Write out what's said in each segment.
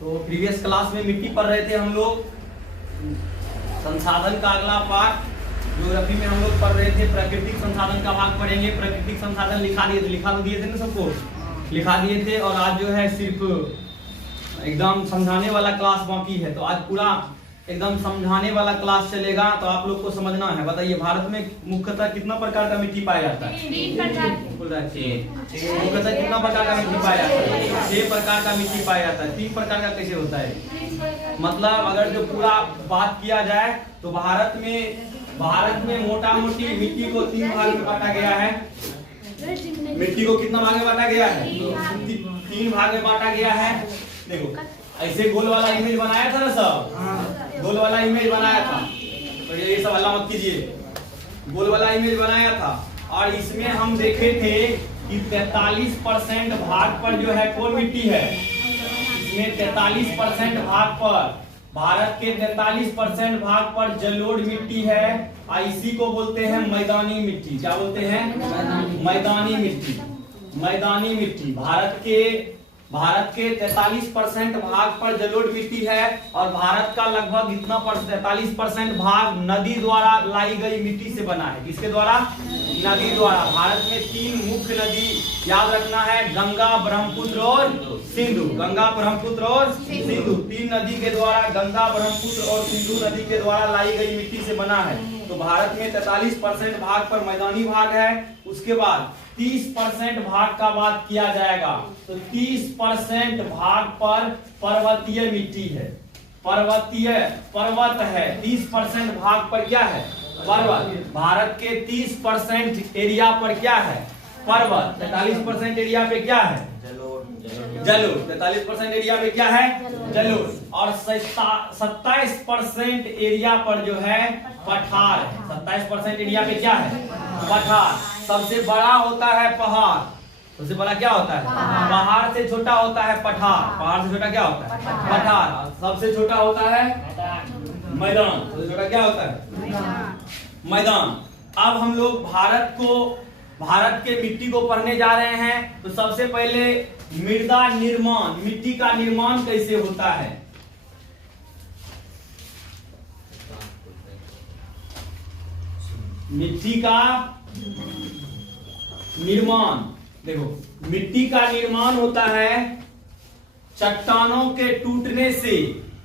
तो previous class में मिट्टी पढ़ रहे थे हम लोग। संसाधन का अगला पार्ट ज्योग्राफी में हम लोग पढ़ रहे थे। प्राकृतिक संसाधन का भाग पढ़ेंगे। प्राकृतिक संसाधन लिखा दिए थे ना सबको, लिखा दिए थे। और आज जो है सिर्फ एकदम समझाने वाला क्लास बाकी है। तो आज पूरा एकदम समझाने वाला क्लास चलेगा। तो आप लोग को समझना है। बताइए, भारत में मुख्यतः कितना प्रकार का मिट्टी पाया जाता है? 3 प्रकार। मुख्यतः कितना प्रकार का मिट्टी पाया जाता है? 6 प्रकार का मिट्टी पाया जाता है। 3 प्रकार का कैसे होता है? मतलब अगर जो पूरा बात किया जाए तो भारत में मोटा मोटी मिट्टी को 3 भाग में बांटा गया है। मिट्टी को कितना भाग में बांटा गया है? 3 भाग में बांटा गया है। देखो, ऐसे गोल वाला इमेज बनाया था ना सब, गोल वाला इमेज बनाया था। तो ये सब हल्ला मत कीजिए। गोल वाला इमेज बनाया था और इसमें हम देखे थे कि 43% भाग पर जो है कौन मिट्टी है? इसमें 43% भाग पर, भारत के 43% भाग पर जलोढ़ मिट्टी है। इसी को बोलते हैं मैदानी मिट्टी। क्या बोलते हैं? मैदानी मिट्टी। मैदानी मिट्टी भारत के 43% भाग पर जलोढ़ मिट्टी है। और भारत का लगभग इतना 43% भाग नदी द्वारा लाई गई मिट्टी से बना है। किसके द्वारा? नदी द्वारा। भारत में 3 मुख्य नदी याद रखना है, गंगा, ब्रह्मपुत्र और सिंधु। गंगा, ब्रह्मपुत्र और सिंधु, 3 नदी के द्वारा, गंगा, ब्रह्मपुत्र और सिंधु नदी के द्वारा लाई गई मिट्टी से बना है। तो भारत में 43% भाग पर मैदानी भाग है। उसके बाद 30% भाग का बात किया जाएगा तो 30% भाग पर पर्वतीय मिट्टी है। पर्वत है। 30% भाग पर क्या है? पर्वत। भारत के 30% एरिया पर क्या है? पर्वत। 43% एरिया पे क्या है? जलोढ़। 43% एरिया पे क्या है? जलोढ़। और 27% एरिया पर जो है पठार है। 27% एरिया पे क्या है? पठार। सबसे बड़ा होता है पहाड़। सबसे बड़ा क्या होता है? पहाड़ से छोटा होता है पठार। पहाड़ से छोटा क्या होता है? पठार। सबसे छोटा होता है मैदान। सबसे छोटा क्या होता है? मैदान। अब हम लोग भारत के मिट्टी को पढ़ने जा रहे हैं। तो सबसे पहले मृदा निर्माण, मिट्टी का निर्माण कैसे होता है? मिट्टी का निर्माण, देखो, मिट्टी का निर्माण होता है चट्टानों के टूटने से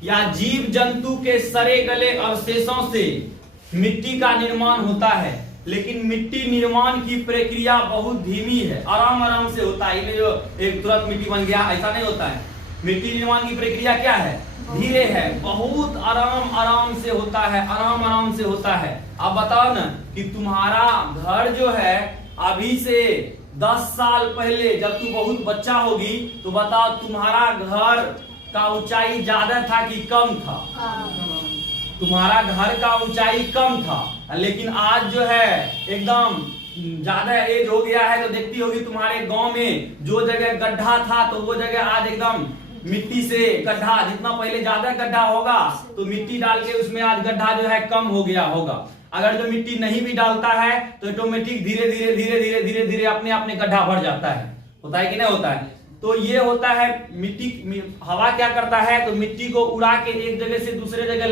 या जीव जंतु के सड़े गले अवशेषों से मिट्टी का निर्माण होता है। लेकिन मिट्टी निर्माण की प्रक्रिया बहुत धीमी है, आराम से होता है। जो एक तुरंत मिट्टी बन गया ऐसा नहीं होता है। मिट्टी निर्माण की प्रक्रिया क्या है? धीरे है, बहुत आराम से होता है। आराम से होता है। अब बताओ ना कि तुम्हारा घर जो है अभी से 10 साल पहले जब तू बहुत बच्चा होगी तो बताओ तुम्हारा घर का ऊंचाई ज्यादा था कि कम था? तुम्हारा घर का ऊंचाई कम था। लेकिन आज जो है एकदम ज्यादा एज हो गया है। तो देखती होगी तुम्हारे गांव में जो जगह गड्ढा था तो वो जगह आज एकदम मिट्टी से गड्ढा, जितना पहले ज्यादा गड्ढा होगा तो मिट्टी डाल के उसमें आज गड्ढा जो है कम हो गया होगा। अगर जो मिट्टी नहीं भी डालता है तो ऑटोमेटिक धीरे धीरे अपने गड्ढा भर जाता है। होता है कि नहीं होता है? तो ये होता है मिट्टी। हवा क्या करता है? तो मिट्टी को उड़ा के एक जगह से दूसरे जगह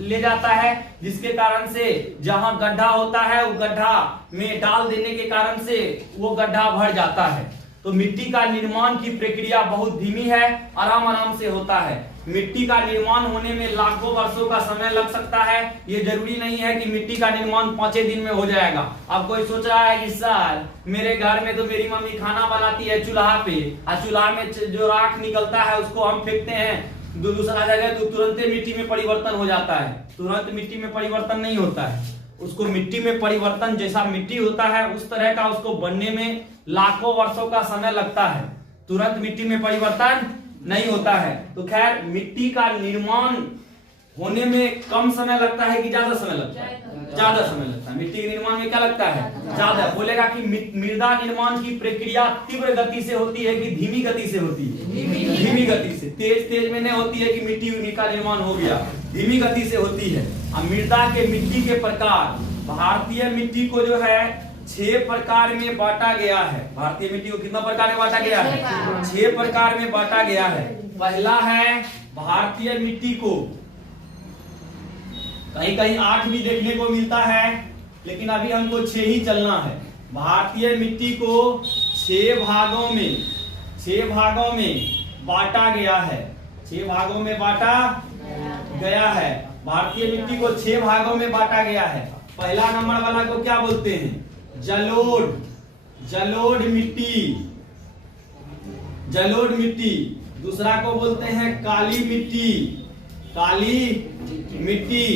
ले जाता है, जिसके कारण से जहां गड्ढा होता है वो गड्ढा में डाल देने के कारण से वो गड्ढा भर जाता है। तो मिट्टी का निर्माण की प्रक्रिया बहुत धीमी है, आराम से होता है। मिट्टी का निर्माण होने में लाखों वर्षों का समय लग सकता है। ये जरूरी नहीं है कि मिट्टी का निर्माण 5 दिन में हो जाएगा। अब कोई सोच रहा है कि सर मेरे घर में तो मेरी मम्मी खाना बनाती है चूल्हा पे, और चूल्हा में जो राख निकलता है उसको हम फेंकते हैं दूसरा जगह, तो तुरंत मिट्टी में परिवर्तन हो जाता है। तुरंत मिट्टी में परिवर्तन नहीं होता है। उसको मिट्टी में परिवर्तन, जैसा मिट्टी होता है उस तरह का उसको बनने में लाखों वर्षों का समय लगता है। तुरंत मिट्टी में परिवर्तन नहीं होता है। तो खैर, मिट्टी का निर्माण होने में कम समय लगता है कि ज्यादा समय लगता है? ज्यादा समय लगता है। मिट्टी के निर्माण में क्या लगता है? ज्यादा। बोलेगा कि मृदा निर्माण की प्रक्रिया तीव्र गति से होती है कि धीमी गति से होती है? धीमी गति से। तेज में नहीं होती है कि मिट्टी का निर्माण हो गया, धीमी गति से होती है। अब मृदा के मिट्टी के प्रकार, भारतीय मिट्टी को जो है 6 प्रकार में बांटा गया है। भारतीय मिट्टी को कितना प्रकार में बांटा गया है? 6 प्रकार में बांटा गया है। पहला है भारतीय मिट्टी को, कहीं कहीं 8 भी देखने को मिलता है, लेकिन अभी हमको 6 ही चलना है। भारतीय मिट्टी को 6 भागों में बांटा गया है। 6 भागों में बांटा गया है। भारतीय मिट्टी को 6 भागों में बांटा गया है। पहला नंबर वाला को क्या बोलते हैं? जलोढ़ मिट्टी। दूसरा को बोलते हैं काली मिट्टी।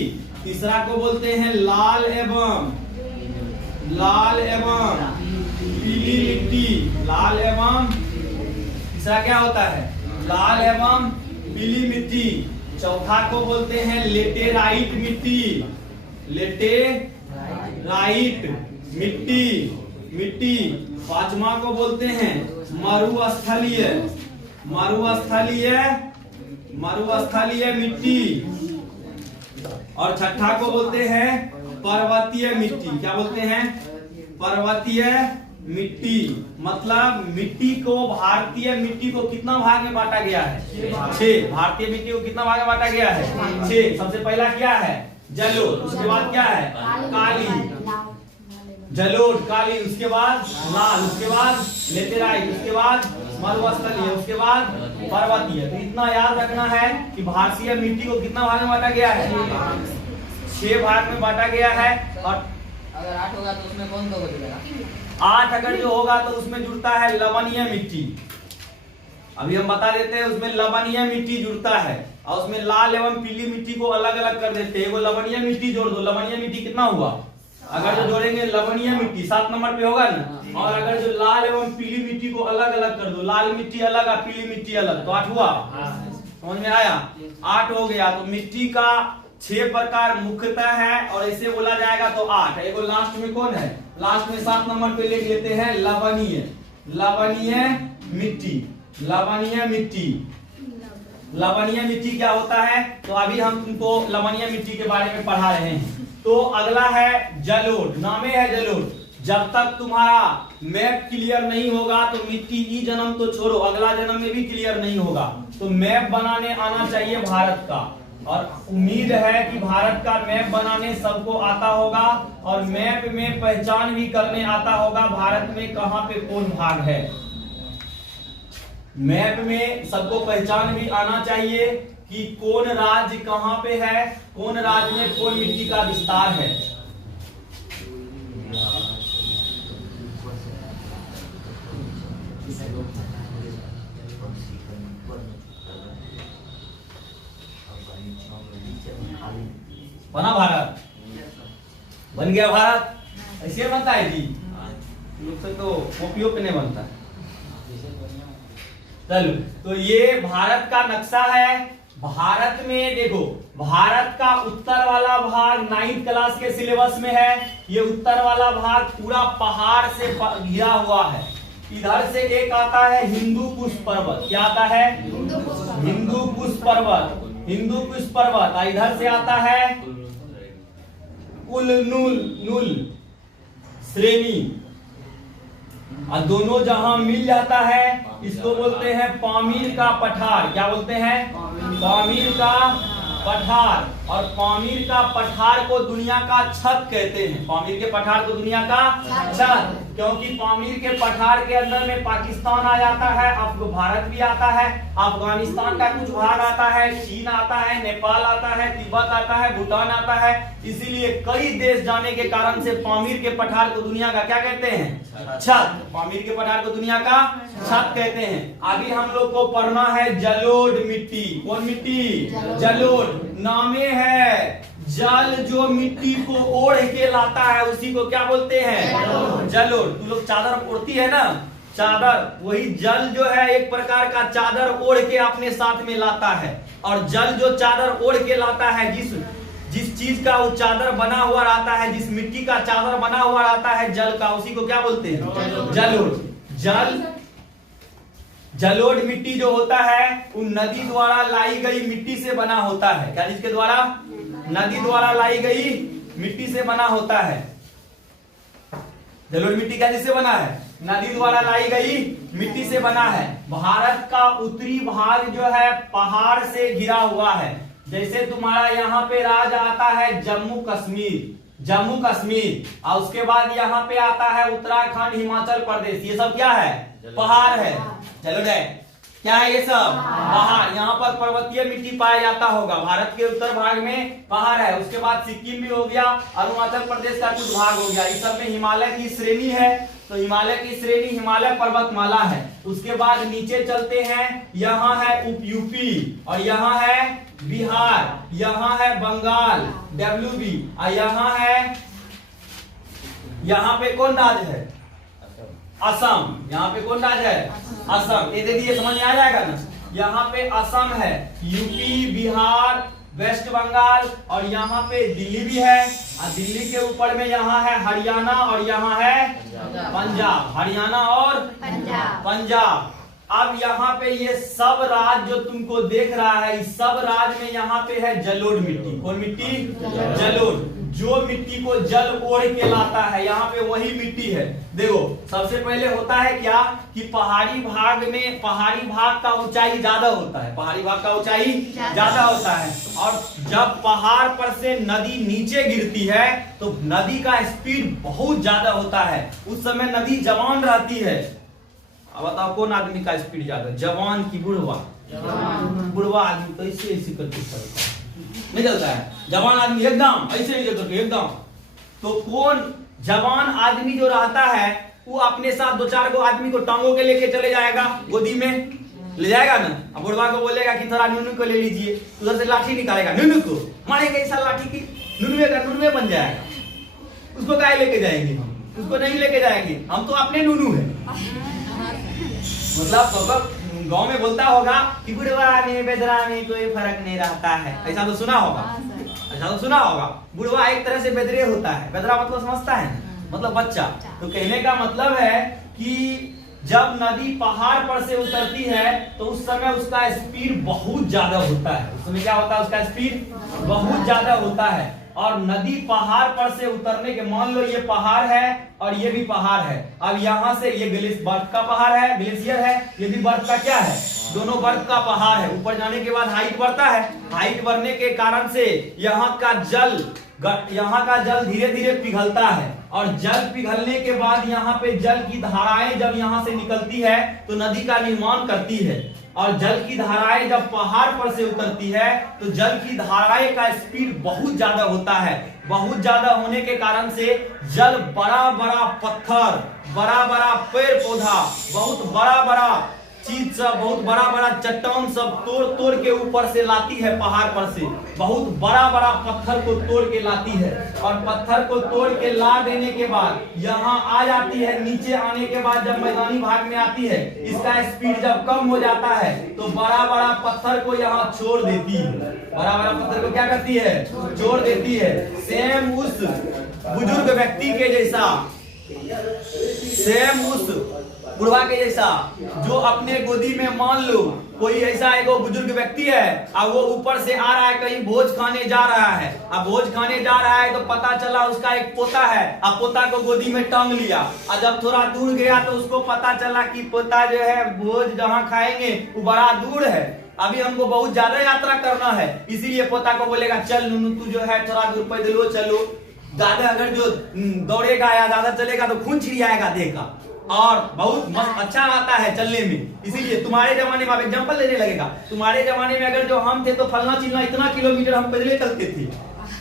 तीसरा को बोलते हैं लाल एवं पीली मिट्टी। तीसरा क्या होता है? लाल एवं पीली मिट्टी। चौथा को बोलते हैं लेटेराइट मिट्टी। पांचवा को बोलते हैं मरुस्थलीय मिट्टी। और छठा को बोलते हैं पर्वतीय मिट्टी। क्या बोलते हैं? पर्वतीय मिट्टी। मतलब मिट्टी को, भारतीय मिट्टी को कितना भाग में बांटा गया है? 6। भारतीय मिट्टी को कितना भाग में बांटा गया है? 6। सबसे पहला क्या है? जलोढ़। उसके बाद क्या है? काली। जलोढ़, काली, उसके बाद लाल, उसके बाद लेटेराइट, उसके बाद मरुस्थलीय, उसके बाद पर्वतीय। तो इतना याद रखना है कि भारतीय मिट्टी को कितना भाग में बांटा गया है? 6 भाग में बांटा गया है। और अगर 8 होगा तो उसमें कौन 2 को जुड़ेगा? 8 अगर जो होगा तो उसमें जुड़ता है लवणीय मिट्टी। अभी हम बता देते हैं, उसमें लवणीय मिट्टी जुड़ता है और उसमें लाल एवं पीली मिट्टी को अलग अलग कर देते हैं। वो लवणीय मिट्टी जोड़ दो। लवणीय मिट्टी कितना हुआ? अगर जो जोड़ेंगे लवणीय मिट्टी 7 नंबर पे होगा ना। और अगर जो लाल एवं पीली मिट्टी को अलग अलग कर दो, लाल मिट्टी अलग और पीली मिट्टी अलग, तो 8 हुआ। समझ में आया? 8 हो गया। तो मिट्टी का 6 प्रकार मुख्यतः है और ऐसे बोला जाएगा तो 8। एगो लास्ट में कौन है? लास्ट में 7 नंबर पे लिख लेते हैं लवणीय मिट्टी क्या होता है? तो अभी हम तुमको लवणीय मिट्टी के बारे में पढ़ा रहे हैं। तो अगला है जलोढ़। नामे है जलोढ़। जब तक तुम्हारा मैप क्लियर नहीं होगा तो मिट्टी ई जन्म तो छोड़ो, अगला जन्म में भी क्लियर नहीं होगा। तो मैप बनाने आना चाहिए भारत का, और उम्मीद है कि भारत का मैप बनाने सबको आता होगा और मैप में पहचान भी करने आता होगा भारत में कहां पे कौन भाग है। मैप में सबको पहचान भी आना चाहिए कि कौन राज्य कहां पे है, कौन राज्य में कौन मिट्टी का विस्तार है। बना भारत? बन गया भारत? ऐसे बनता है जी? लोग से तो कॉपियों पे नहीं बनता। चलो, तो ये भारत का नक्शा है। भारत में देखो, भारत का उत्तर वाला भाग 9th क्लास के सिलेबस में है। ये उत्तर वाला भाग पूरा पहाड़ से घिरा हुआ है। इधर से एक आता है हिंदू कुश पर्वत। क्या आता है? हिंदू कुश पर्वत। इधर से आता है उल-नुल श्रेणी। और दोनों जहां मिल जाता है इसको बोलते हैं पामीर का पठार। क्या बोलते हैं? पामीर का पठार। और पामीर का पठार को दुनिया का छत कहते हैं। पामीर के पठार को दुनिया का छत, क्योंकि पामीर के पठार के अंदर में पाकिस्तान आ जाता है, अब भारत भी आता है, अफगानिस्तान का कुछ भाग आता है, चीन आता है, नेपाल आता है, तिब्बत आता है, भूटान आता है। इसीलिए कई देश जाने के कारण से पामीर के पठार को दुनिया का क्या कहते हैं? छत। पामीर के पठार को दुनिया का छत कहते हैं। अभी हम लोग को पढ़ना है जलोढ़ मिट्टी। कौन मिट्टी? जलोढ़। नामे है जल जो मिट्टी को ओढ़ के लाता है उसी को क्या बोलते हैं? जलोढ़। तू लोग चादर ओढ़ती है ना, चादर, वही जल जो है एक प्रकार का चादर ओढ़ के अपने साथ में लाता है। और जल जो चादर ओढ़ के लाता है, जिस चीज का वो चादर बना हुआ रहता है, जिस मिट्टी का चादर बना हुआ रहता है जल का, उसी को क्या बोलते हैं? जलोढ़। जलोढ़ मिट्टी जो होता है वो नदी द्वारा लाई गई मिट्टी से बना होता है। क्या? जिसके द्वारा? नदी द्वारा लाई गई मिट्टी से बना होता है। जलोढ़ मिट्टी क्या जिससे बना है? नदी द्वारा लाई गई मिट्टी से बना है। भारत का उत्तरी भाग जो है पहाड़ से घिरा हुआ है। जैसे तुम्हारा यहाँ पे राज्य आता है जम्मू कश्मीर और उसके बाद यहाँ पे आता है उत्तराखंड, हिमाचल प्रदेश, ये सब क्या है? पहाड़ है। चलो जाए, क्या है ये सब? पहाड़। यहाँ पर पर्वतीय मिट्टी पाया जाता होगा। भारत के उत्तर भाग में पहाड़ है। उसके बाद सिक्किम भी हो गया, अरुणाचल प्रदेश का कुछ भाग हो गया। इस सब में हिमालय की श्रेणी है, तो हिमालय की श्रेणी हिमालय पर्वतमाला है। उसके बाद नीचे चलते हैं, यहाँ है उप यूपी और यहाँ है बिहार, यहाँ है बंगाल WB और यहाँ पे कौन राज्य है? असम। यहाँ पे कौन राज्य है? असम। ये दे दिए, समझ में आ जाएगा ना। यहाँ पे असम है, यूपी, बिहार, वेस्ट बंगाल और यहाँ पे दिल्ली भी है। और दिल्ली के ऊपर में यहाँ है हरियाणा और यहाँ है पंजाब। हरियाणा और पंजाब। अब यहाँ पे ये सब राज्य जो तुमको देख रहा है, इस सब राज्य में यहाँ पे है जलोढ़ मिट्टी। कौन मिट्टी? जलोढ़। जो मिट्टी को जल ओढ़ के लाता है, यहाँ पे वही मिट्टी है। देखो, सबसे पहले होता है क्या कि पहाड़ी भाग का ऊंचाई ज्यादा होता है। पहाड़ी भाग का ऊंचाई ज्यादा होता है और जब पहाड़ पर से नदी नीचे गिरती है तो नदी का स्पीड बहुत ज्यादा होता है। उस समय नदी जवान रहती है। अब बताओ कौन आदमी का स्पीड ज्यादा? जवान की बुढ़वा? बुढ़वा आदमी तो ऐसे करके चलता है, नहीं चलता है। जवान आदमी एकदम ऐसे नहीं चलता एकदम। तो कौन जवान आदमी जो रहता है वो अपने साथ 2-4 को आदमी को टांगों के लेके चले जाएगा, गोदी में ले जाएगा ना। अब बुढ़वा को बोलेगा कि थोड़ा नुनू को ले लीजिए, उधर से लाठी निकालेगा, नुनू को मारेंगे, ऐसा लाठी की नुनू बन जाएगा। उसको क्या लेके जाएंगे हम? उसको नहीं लेके जाएंगे, हम तो अपने नुनू है। मतलब गांव में बोलता होगा कि बुढ़वा में बेदरा में कोई फर्क नहीं रहता है, ऐसा तो सुना होगा। बुढ़वा एक तरह से बेदरे होता है। बेदरा मतलब समझता है, मतलब बच्चा। तो कहने का मतलब है कि जब नदी पहाड़ पर से उतरती है तो उस समय उसका स्पीड बहुत ज्यादा होता है। उस समय क्या होता है? उसका स्पीड बहुत ज्यादा होता है। और नदी पहाड़ पर से उतरने के, मान लो ये पहाड़ है और ये भी पहाड़ है। अब यहाँ से ये बर्फ का पहाड़ है, ग्लेशियर है, ये भी बर्फ का क्या है? दोनों बर्फ का पहाड़ है। ऊपर जाने के बाद हाइट बढ़ता है। हाइट बढ़ने के कारण से यहाँ का जल धीरे धीरे पिघलता है और जल पिघलने के बाद यहाँ पे जल की धाराएं जब यहाँ से निकलती है तो नदी का निर्माण करती है। और जल की धाराएं जब पहाड़ पर से उतरती है तो जल की धाराएं का स्पीड बहुत ज्यादा होता है। बहुत ज्यादा होने के कारण से जल बड़ा बड़ा पत्थर, बड़ा बड़ा पेड़ पौधा, बहुत बड़ा बड़ा चीज सब, बहुत बड़ा बड़ा चट्टान सब तोड़ के ऊपर से लाती है। पहाड़ पर से बहुत बड़ा बड़ा पत्थर को तोड़ के लाती है और पत्थर को तोड़ के ला देने के बाद यहाँ आ जाती है। नीचे आने के बाद जब मैदानी भाग में आती है, इसका स्पीड जब कम हो जाता है तो बड़ा बड़ा पत्थर को यहाँ छोड़ देती है। बड़ा बड़ा पत्थर को क्या करती है? छोड़ देती है। सेम उस बुजुर्ग व्यक्ति के जैसा, सेम उस बुढ़वा के जैसा जो अपने गोदी में, मान लो कोई ऐसा एक बुजुर्ग व्यक्ति है अब वो ऊपर से आ रहा है, कहीं भोज खाने जा रहा है। अब भोज खाने जा रहा है तो पता चला उसका एक पोता है। अब पोता को गोदी में टांग लिया और जब थोड़ा दूर गया तो उसको पता चला कि पोता जो है भोज जहाँ खाएंगे वो बड़ा दूर है, अभी हमको बहुत ज्यादा यात्रा करना है। इसीलिए पोता को बोलेगा चल नूनू तू जो है थोड़ा दूर पैदल चलो। ज्यादा अगर जो दौड़ेगा या ज्यादा चलेगा तो खून छिड़ियाएगा देगा और बहुत मस्त अच्छा आता है चलने में। इसीलिए तुम्हारे जमाने में, आप एग्जांपल देने लगेगा, तुम्हारे जमाने में अगर जो हम थे तो फलना चिलना इतना किलोमीटर हम पैदल चलते थे।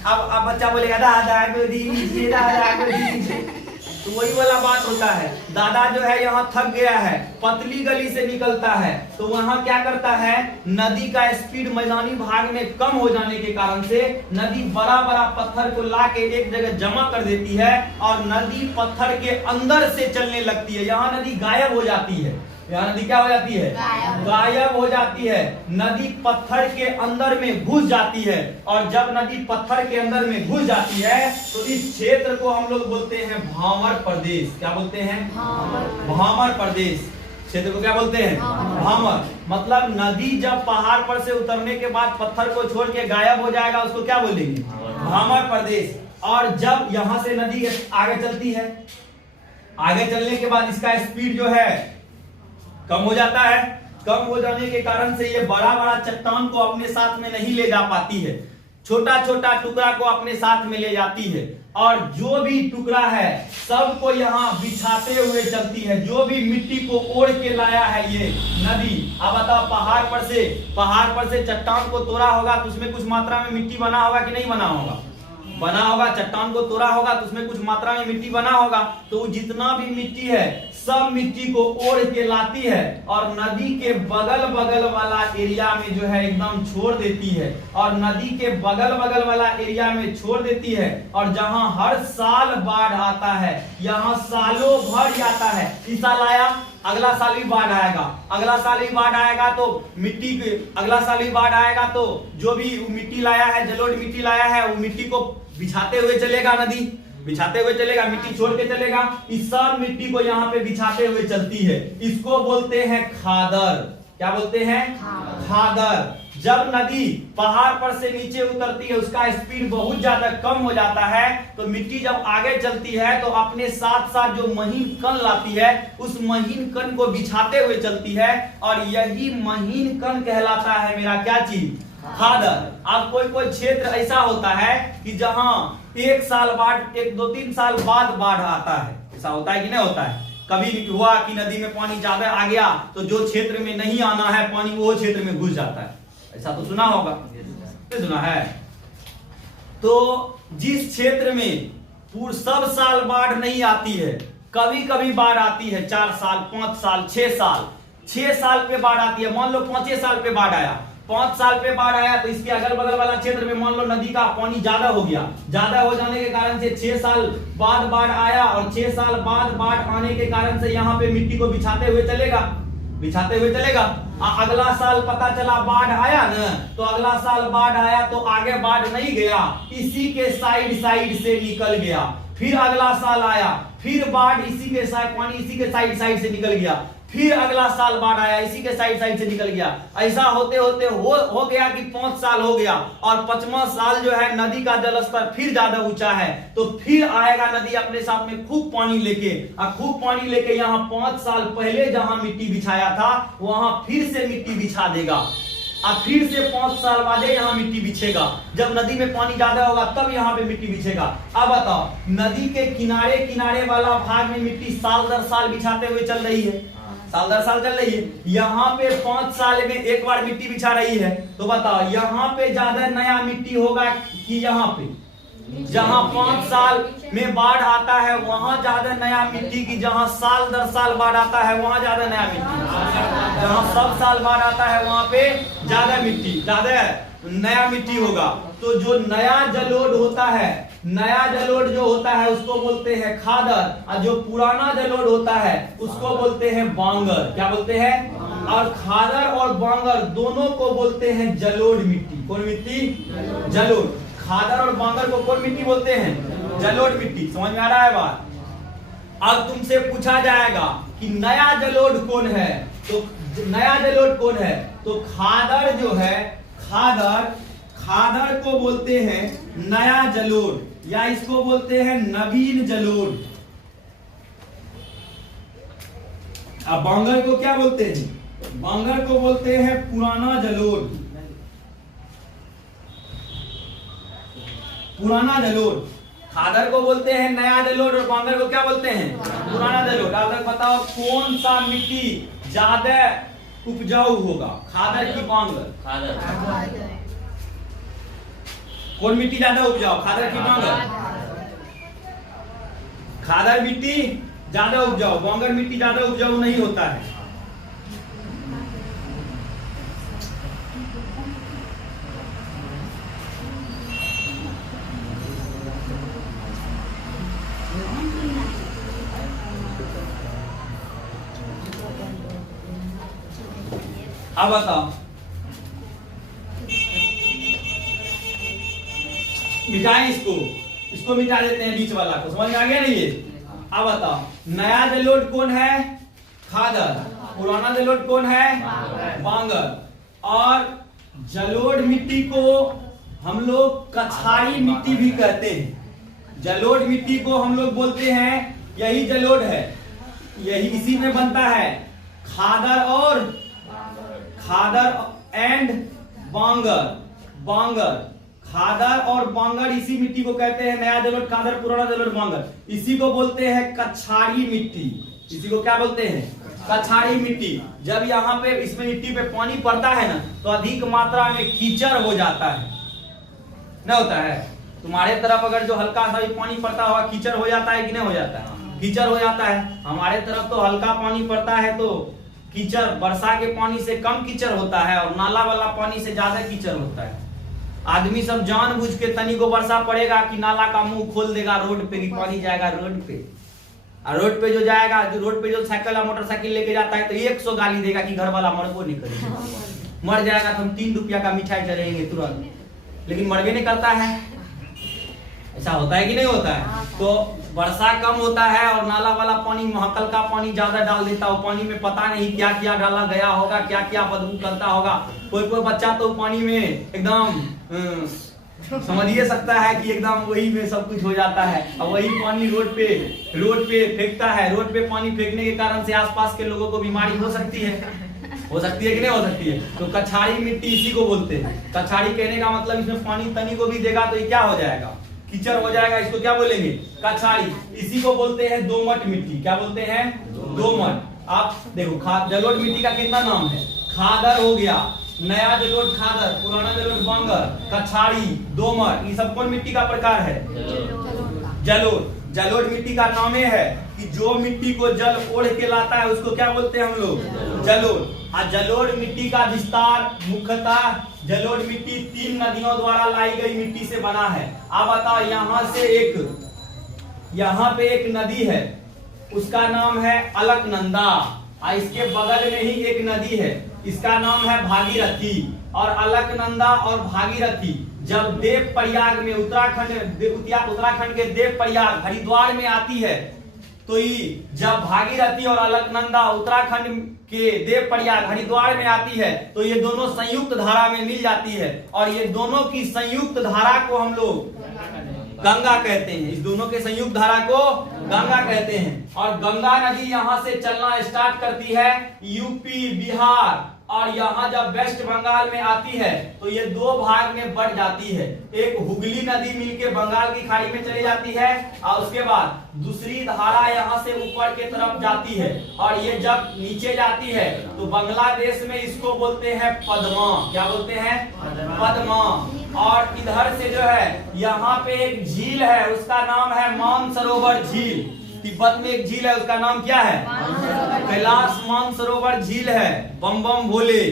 अब बच्चा बोलेगा दादा गोदी लीजिए, दादा गोदी लीजिए। तो वही वाला बात होता है। दादा जो है यहाँ थक गया है, पतली गली से निकलता है तो वहाँ क्या करता है? नदी का स्पीड मैदानी भाग में कम हो जाने के कारण से नदी बड़ा बड़ा पत्थर को ला के एक जगह जमा कर देती है और नदी पत्थर के अंदर से चलने लगती है। यहाँ नदी गायब हो जाती है। यहाँ नदी क्या हो जाती है? गायब हो जाती है। नदी पत्थर के अंदर में घुस जाती है और जब नदी पत्थर के अंदर में घुस जाती है तो इस क्षेत्र को हम लोग बोलते हैं भामर प्रदेश। क्या बोलते हैं? भामर प्रदेश। क्षेत्र को क्या बोलते हैं? भामर। मतलब नदी जब पहाड़ पर से उतरने के बाद पत्थर को छोड़ के गायब हो जाएगा उसको क्या बोलेंगे? भामर प्रदेश। और जब यहाँ से नदी आगे चलती है आगे चलने के बाद इसका स्पीड जो है कम हो जाता है। कम हो जाने के कारण से ये बड़ा बड़ा चट्टान को अपने साथ में नहीं ले जा पाती है, छोटा छोटा टुकड़ा को अपने साथ में ले जाती है, और जो भी टुकड़ा है सबको यहाँ बिछाते हुए चलती है। जो भी मिट्टी को ओढ़ के लाया है ये नदी, अब बताओ पहाड़ पर से चट्टान को तोड़ा होगा तो उसमें कुछ मात्रा में मिट्टी बना होगा कि नहीं बना होगा? बना होगा। चट्टान को तोड़ा होगा तो उसमें कुछ मात्रा में मिट्टी बना होगा। तो जितना भी मिट्टी है सब मिट्टी को ओढ़ के लाती है और नदी के बगल बगल वाला एरिया में जो है एकदम छोड़ देती है, और नदी के बगल बगल वाला एरिया में छोड़ देती है। और जहां हर साल बाढ़ आता है, यहाँ सालों भर जाता है। इस साल आया, अगला साल भी बाढ़ आएगा, अगला साल भी बाढ़ आएगा, तो मिट्टी अगला साल भी बाढ़ आएगा, तो जो भी मिट्टी लाया है, जलोढ़ मिट्टी लाया है, वो मिट्टी को बिछाते हुए चलेगा, नदी बिछाते हुए चलेगा, मिट्टी छोड़ के चलेगा। इस सब मिट्टी को यहाँ पे बिछाते हुए चलती है। इसको बोलते हैं खादर। क्या बोलते हैं? खादर। जब नदी पहाड़ पर से नीचे उतरती है, उसका स्पीड बहुत ज्यादा कम हो जाता है, तो मिट्टी जब आगे चलती है तो अपने साथ साथ जो महीन कण लाती है, उस महीन कण को बिछाते हुए चलती है, और यही महीन कण कहलाता है मेरा क्या चीज? खादर। अब कोई क्षेत्र ऐसा होता है कि जहां एक साल बाद, एक 2-3 साल बाद बाढ़ आता है। ऐसा होता है कि नहीं होता है? कभी हुआ कि नदी में पानी ज्यादा आ गया तो जो क्षेत्र में नहीं आना है पानी, वो क्षेत्र में घुस जाता है। ऐसा तो सुना होगा, नहीं सुना है? तो जिस क्षेत्र में सब साल बाढ़ नहीं आती है, कभी कभी बाढ़ आती है, 4 साल 5 साल 6 साल पे बाढ़ आती है। मान लो 5 साल पे बाढ़ आया, 5 साल पे बाढ़ आया, तो इसके अगल बगल वाला क्षेत्र में मान लो नदी का पानी ज्यादा हो गया। ज्यादा हो जाने के कारण से 6 साल बाद बाढ़ आया, और 6 साल बाद बाढ़ आने के कारण से यहाँ पे मिट्टी को बिछाते हुए चलेगा। अगला साल पता चला बाढ़ आया ना, तो अगला साल बाढ़ आया तो आगे बाढ़ नहीं गया, इसी के साइड से निकल गया। फिर अगला साल आया, फिर बाढ़ इसी के साइड, पानी इसी के साइड से निकल गया। फिर अगला साल बाढ़ आया, इसी के साइड से निकल गया। ऐसा होते होते हो गया कि 5 साल हो गया, और 5वां साल जो है नदी का जलस्तर फिर ज्यादा ऊंचा है, तो फिर आएगा नदी अपने साथ में खूब पानी लेके, और खूब पानी लेके यहाँ 5 साल पहले जहां मिट्टी बिछाया था वहां फिर से मिट्टी बिछा देगा, और फिर से 5 साल बाद यहाँ मिट्टी बिछेगा। जब नदी में पानी ज्यादा होगा तब यहाँ पे मिट्टी बिछेगा। अब बताओ, नदी के किनारे वाला भाग में मिट्टी साल दर साल बिछाते हुए चल रही है, साल दर साल चल रही है। यहाँ पे 5 साल में एक बार मिट्टी बिछा रही है, तो बताओ यहाँ पे ज्यादा नया मिट्टी होगा कि यहाँ पे? जहाँ 5 साल में बाढ़ आता है वहां ज्यादा नया मिट्टी की जहाँ साल दर साल बाढ़ आता है वहां ज्यादा नया मिट्टी। जहाँ सब साल बाढ़ आता है वहां पे ज्यादा नया मिट्टी होगा। तो जो नया जलोढ़ होता है, नया जलोढ़ जो होता है उसको बोलते हैं खादर, और जो पुराना जलोढ़ होता है उसको बोलते हैं बांगर। क्या बोलते हैं? और खादर और बांगर दोनों को बोलते हैं जलोढ़ मिट्टी। कौन मिट्टी? जलोढ़। खादर और बांगर को कौन मिट्टी बोलते हैं? जलोढ़ मिट्टी। समझ में आ रहा है बात? अब तुमसे पूछा जाएगा कि नया जलोढ़ कौन है, तो नया जलोढ़ कौन है? तो खादर जो है, खादर को बोलते हैं नया जलोढ़, या इसको बोलते हैं नवीन जलोढ़। अब बांगर को क्या बोलते हैं? बांगर को बोलते हैं पुराना जलोढ़। पुराना जलोढ़। खादर को बोलते हैं नया जलोढ़, और बांगर को क्या बोलते हैं? पुराना जलोढ़। अब बताओ कौन सा मिट्टी ज्यादा उपजाऊ होगा, खादर की बांगर? खादर। कौन मिट्टी ज्यादा उपजाऊ, खादर की बांगर? खादर मिट्टी ज्यादा उपजाऊ, बांगर मिट्टी ज्यादा उपजाऊ नहीं होता है। अब बताओ, मिटाएं इसको मिटा देते हैं बीच वाला को। समझ में आ गया नहीं ये? अब बताओ, नया जलोढ़ कौन है? खादर। पुराना जलोढ़ कौन है? बांगर। और जलोढ़ मिट्टी को हम लोग कछारी मिट्टी भी कहते हैं। जलोढ़ मिट्टी को हम लोग बोलते हैं यही जलोढ़ है, यही इसी में बनता है खादर एंड बांगर। खादर और बांगर इसी मिट्टी को कहते हैं, नया जलोढ़ खादर, पुराना जलोढ़ बांगर। इसी को बोलते हैं कछाड़ी मिट्टी। इसी को क्या बोलते हैं? कछाड़ी मिट्टी। जब यहाँ पे इसमें मिट्टी पे पानी पड़ता है ना, तो अधिक मात्रा में कीचड़ हो जाता है, न होता है? तुम्हारे तरफ अगर जो हल्का सा भी पानी पड़ता होगा, कीचड़ हो जाता है कि नहीं हो जाता है? कीचड़ हो जाता है। हमारे तरफ तो हल्का पानी पड़ता है तो कीचड़, वर्षा के पानी से कम कीचड़ होता है और नाला वाला पानी से ज्यादा कीचड़ होता है। आदमी सब जानबूझ के तनी को वर्षा पड़ेगा कि नाला का मुंह खोल देगा रोड पे, कि पानी जाएगा रोड पे। और रोड पे जो जाएगा, जो रोड पे जो साइकिल या मोटरसाइकिल लेके जाता है तो 100 गाली देगा कि घर वाला मरबो नहीं करेगा, मर जाएगा तो हम 3 रुपया का मिठाई चढ़ेंगे तुरंत, लेकिन मरबे नहीं करता है। ऐसा होता है कि नहीं होता है? तो वर्षा कम होता है और नाला वाला पानी, महाकल का पानी ज्यादा डाल देता है। पानी में पता नहीं क्या क्या डाला गया होगा, क्या क्या बदबू करता होगा। कोई कोई बच्चा तो पानी में एकदम समझिए सकता है कि एकदम वही में सब कुछ हो जाता है, और वही पानी रोड पे फेंकता है। रोड पे पानी फेंकने के कारण से आसपास के लोगों को बीमारी हो सकती है कि नहीं हो सकती है? तो कछाड़ी मिट्टी इसी को बोलते हैं। कछाड़ी कहने का मतलब इसमें पानी तनी को भी देगा तो ये क्या हो जाएगा? कीचड़ हो जाएगा। इसको क्या बोलेंगे? कछाड़ी। इसी को बोलते हैं दोमट मिट्टी। क्या बोलते हैं? दोमट। आप देखो जलोढ़ मिट्टी का कितना नाम है? खादर हो गया, नया जलोढ़ खादर, पुराना जलोढ़ बांगर, कछाड़ी, दोमट। ये सब कौन मिट्टी का प्रकार है? जलोढ़। जलोढ़ मिट्टी का नाम है कि जो मिट्टी को जल ओढ़ के लाता है उसको क्या बोलते हैं हम लोग? जलोढ़। और जलोढ़ मिट्टी का विस्तार मुख्यतः जलोढ़ मिट्टी 3 नदियों द्वारा लाई गई मिट्टी से बना है। अब बताओ, यहाँ पे एक नदी है, उसका नाम है अलकनंदा, और इसके बगल में ही एक नदी है, इसका नाम है भागीरथी। और अलकनंदा और भागीरथी जब देव प्रयाग में उत्तराखंड के देव प्रयाग हरिद्वार में आती है, तो जब भागीरथी और अलकनंदा उत्तराखंड के देव प्रयाग हरिद्वार में आती है तो ये दोनों संयुक्त धारा में मिल जाती है, और ये दोनों की संयुक्त धारा को हम लोग गंगा कहते हैं। इस दोनों के संयुक्त धारा को गंगा कहते हैं। और गंगा नदी यहाँ से चलना स्टार्ट करती है यूपी, बिहार, और यहाँ जब वेस्ट बंगाल में आती है तो ये 2 भाग में बढ़ जाती है। एक हुगली नदी मिलके बंगाल की खाड़ी में चली जाती है, और उसके बाद दूसरी धारा यहाँ से ऊपर के तरफ जाती है, और ये जब नीचे जाती है तो बांग्लादेश में इसको बोलते हैं पद्मा। क्या बोलते हैं? पद्मा। और इधर से जो है यहाँ पे एक झील है, उसका नाम है मानसरोवर झील। तिब्बत में एक झील है, उसका नाम क्या है? कैलाश मानसरोवर झील है। बम बम भोले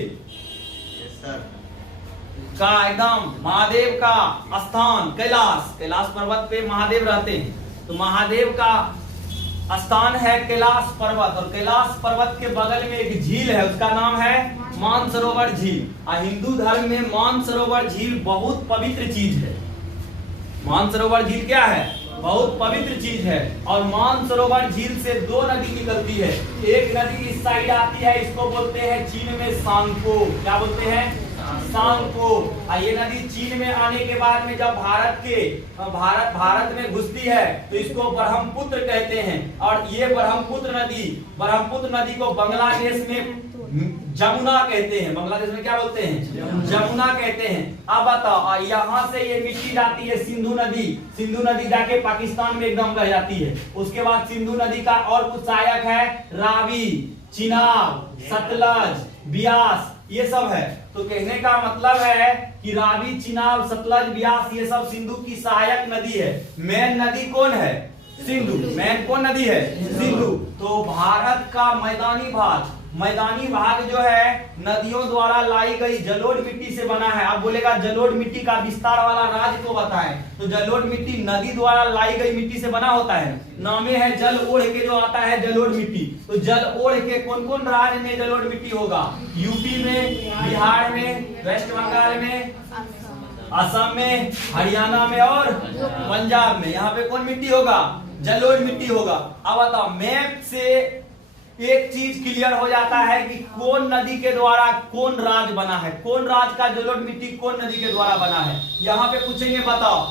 का एकदम महादेव का स्थान कैलाश पर्वत पे महादेव रहते हैं, तो महादेव का स्थान है कैलाश पर्वत। और कैलाश पर्वत के बगल में एक झील है, उसका नाम है मानसरोवर झील। और हिंदू धर्म में मानसरोवर झील बहुत पवित्र चीज है। मानसरोवर झील क्या है? बहुत पवित्र चीज है। और मानसरोवर झील से 2 नदी निकलती है। एक नदी इस साइड आती है, इसको बोलते हैं चीन में सांगपो। क्या बोलते हैं? सांगपो। और ये नदी चीन में आने के बाद में जब भारत में घुसती है तो इसको ब्रह्मपुत्र कहते हैं। और ये ब्रह्मपुत्र नदी को बांग्लादेश में जमुना कहते हैं। बांग्लादेश में क्या बोलते हैं? जमुना कहते हैं। अब बताओ, यहाँ से ये मिट्टी जाती है सिंधु नदी जाके पाकिस्तान में एकदम रह जाती है। उसके बाद सिंधु नदी का और कुछ सहायक है, रावी, चिनाब, सतलज, ब्यास, ये सब है। तो कहने का मतलब है कि रावी, चिनाब, सतलज, ब्यास ये सब सिंधु की सहायक नदी है। मेन नदी कौन है? सिंधु। मेन कौन नदी है? सिंधु। तो भारत का मैदानी भाग जो है नदियों द्वारा लाई गई जलोढ़ मिट्टी से बना है। आप बोलेगा जलोढ़ मिट्टी का विस्तार वाला राज्य को बताएं, तो जलोढ़ मिट्टी नदी द्वारा लाई गई मिट्टी से बना होता है। नामे है जल ओढ़ के जो आता है जलोढ़ मिट्टी। तो जल ओढ़ के कौन कौन राज्य में जलोढ़ मिट्टी होगा? यूपी में, बिहार में, वेस्ट बंगाल में, असम में, हरियाणा में और पंजाब में। यहाँ पे कौन मिट्टी होगा? जलोढ़ मिट्टी होगा। अब बताओ, मैप से एक चीज क्लियर हो जाता है कि कौन नदी के द्वारा कौन राज्य बना है, कौन राज्य का जलोढ़ मिट्टी कौन नदी के द्वारा बना है। यहाँ पे पूछेंगे, बताओ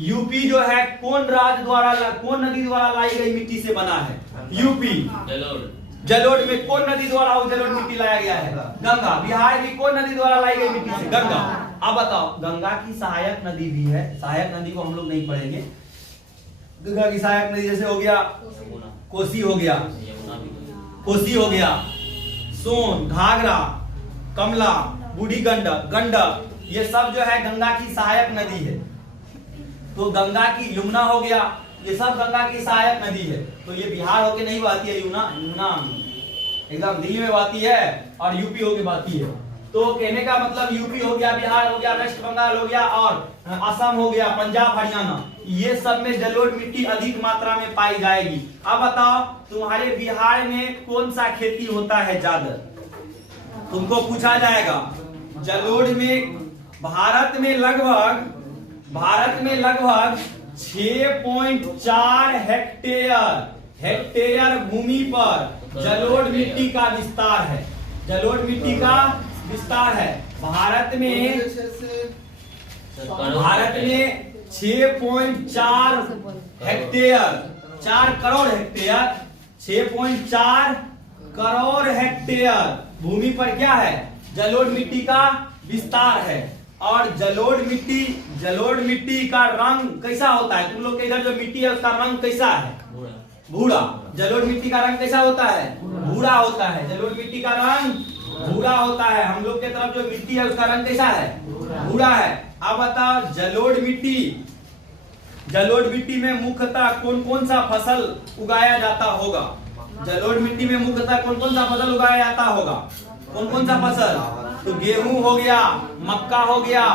यूपी जो है कौन राज्य द्वारा कौन नदी द्वारा लाई गई मिट्टी से बना है? यूपी। जलोढ़ में कौन नदी द्वारा वो जलोढ़ मिट्टी लाया गया है? गंगा। बिहार की कौन नदी द्वारा लाई गई मिट्टी से? गंगा। अब बताओ, गंगा की सहायक नदी भी है, सहायक नदी को हम लोग नहीं पढ़ेंगे। गंगा की सहायक नदी जैसे हो गया कोसी, हो गया कोसी, हो गया सोन, घाघरा, कमला, बूढ़ी गंडक, गंडक, ये सब जो है गंगा की सहायक नदी है। तो गंगा की यमुना हो गया, ये सब गंगा की सहायक नदी है। तो ये बिहार होके नहीं बहती है, यमुना एकदम दिल्ली में बहती है और यूपी होके बहती है। तो कहने का मतलब यूपी हो गया, बिहार हो गया, वेस्ट बंगाल हो गया और असम हो गया, पंजाब, हरियाणा, ये सब में जलोढ़ मिट्टी अधिक मात्रा में पाई जाएगी। अब बताओ तुम्हारे बिहार में कौन सा खेती होता है ज्यादा? तुमको पूछा जाएगा। जलोढ़ में भारत में लगभग 6.4 हेक्टेयर भूमि पर जलोढ़ मिट्टी का विस्तार है। जलोढ़ मिट्टी का विस्तार है भारत में 6.4 hectare, 4 crore hectare, 6.4 crore hectare भूमि पर क्या है? जलोढ़ मिट्टी का विस्तार है। और जलोढ़ मिट्टी का रंग कैसा होता है? तुम लोग के इधर जो मिट्टी है उसका रंग कैसा है? भूरा। जलोढ़ मिट्टी का रंग कैसा होता है? भूरा होता है। जलोढ़ मिट्टी का रंग भूरा होता है। हम लोग के तरफ जो मिट्टी है उसका रंग कैसा है? भूरा है। अब बताओ जलोढ़ मिट्टी में मुख्यतः कौन कौन सा फसल उगाया जाता होगा? जलोढ़ मिट्टी में मुख्यतः कौन कौन सा फसल उगाया जाता होगा? कौन कौन सा फसल? तो गेहूं हो गया, मक्का हो गया,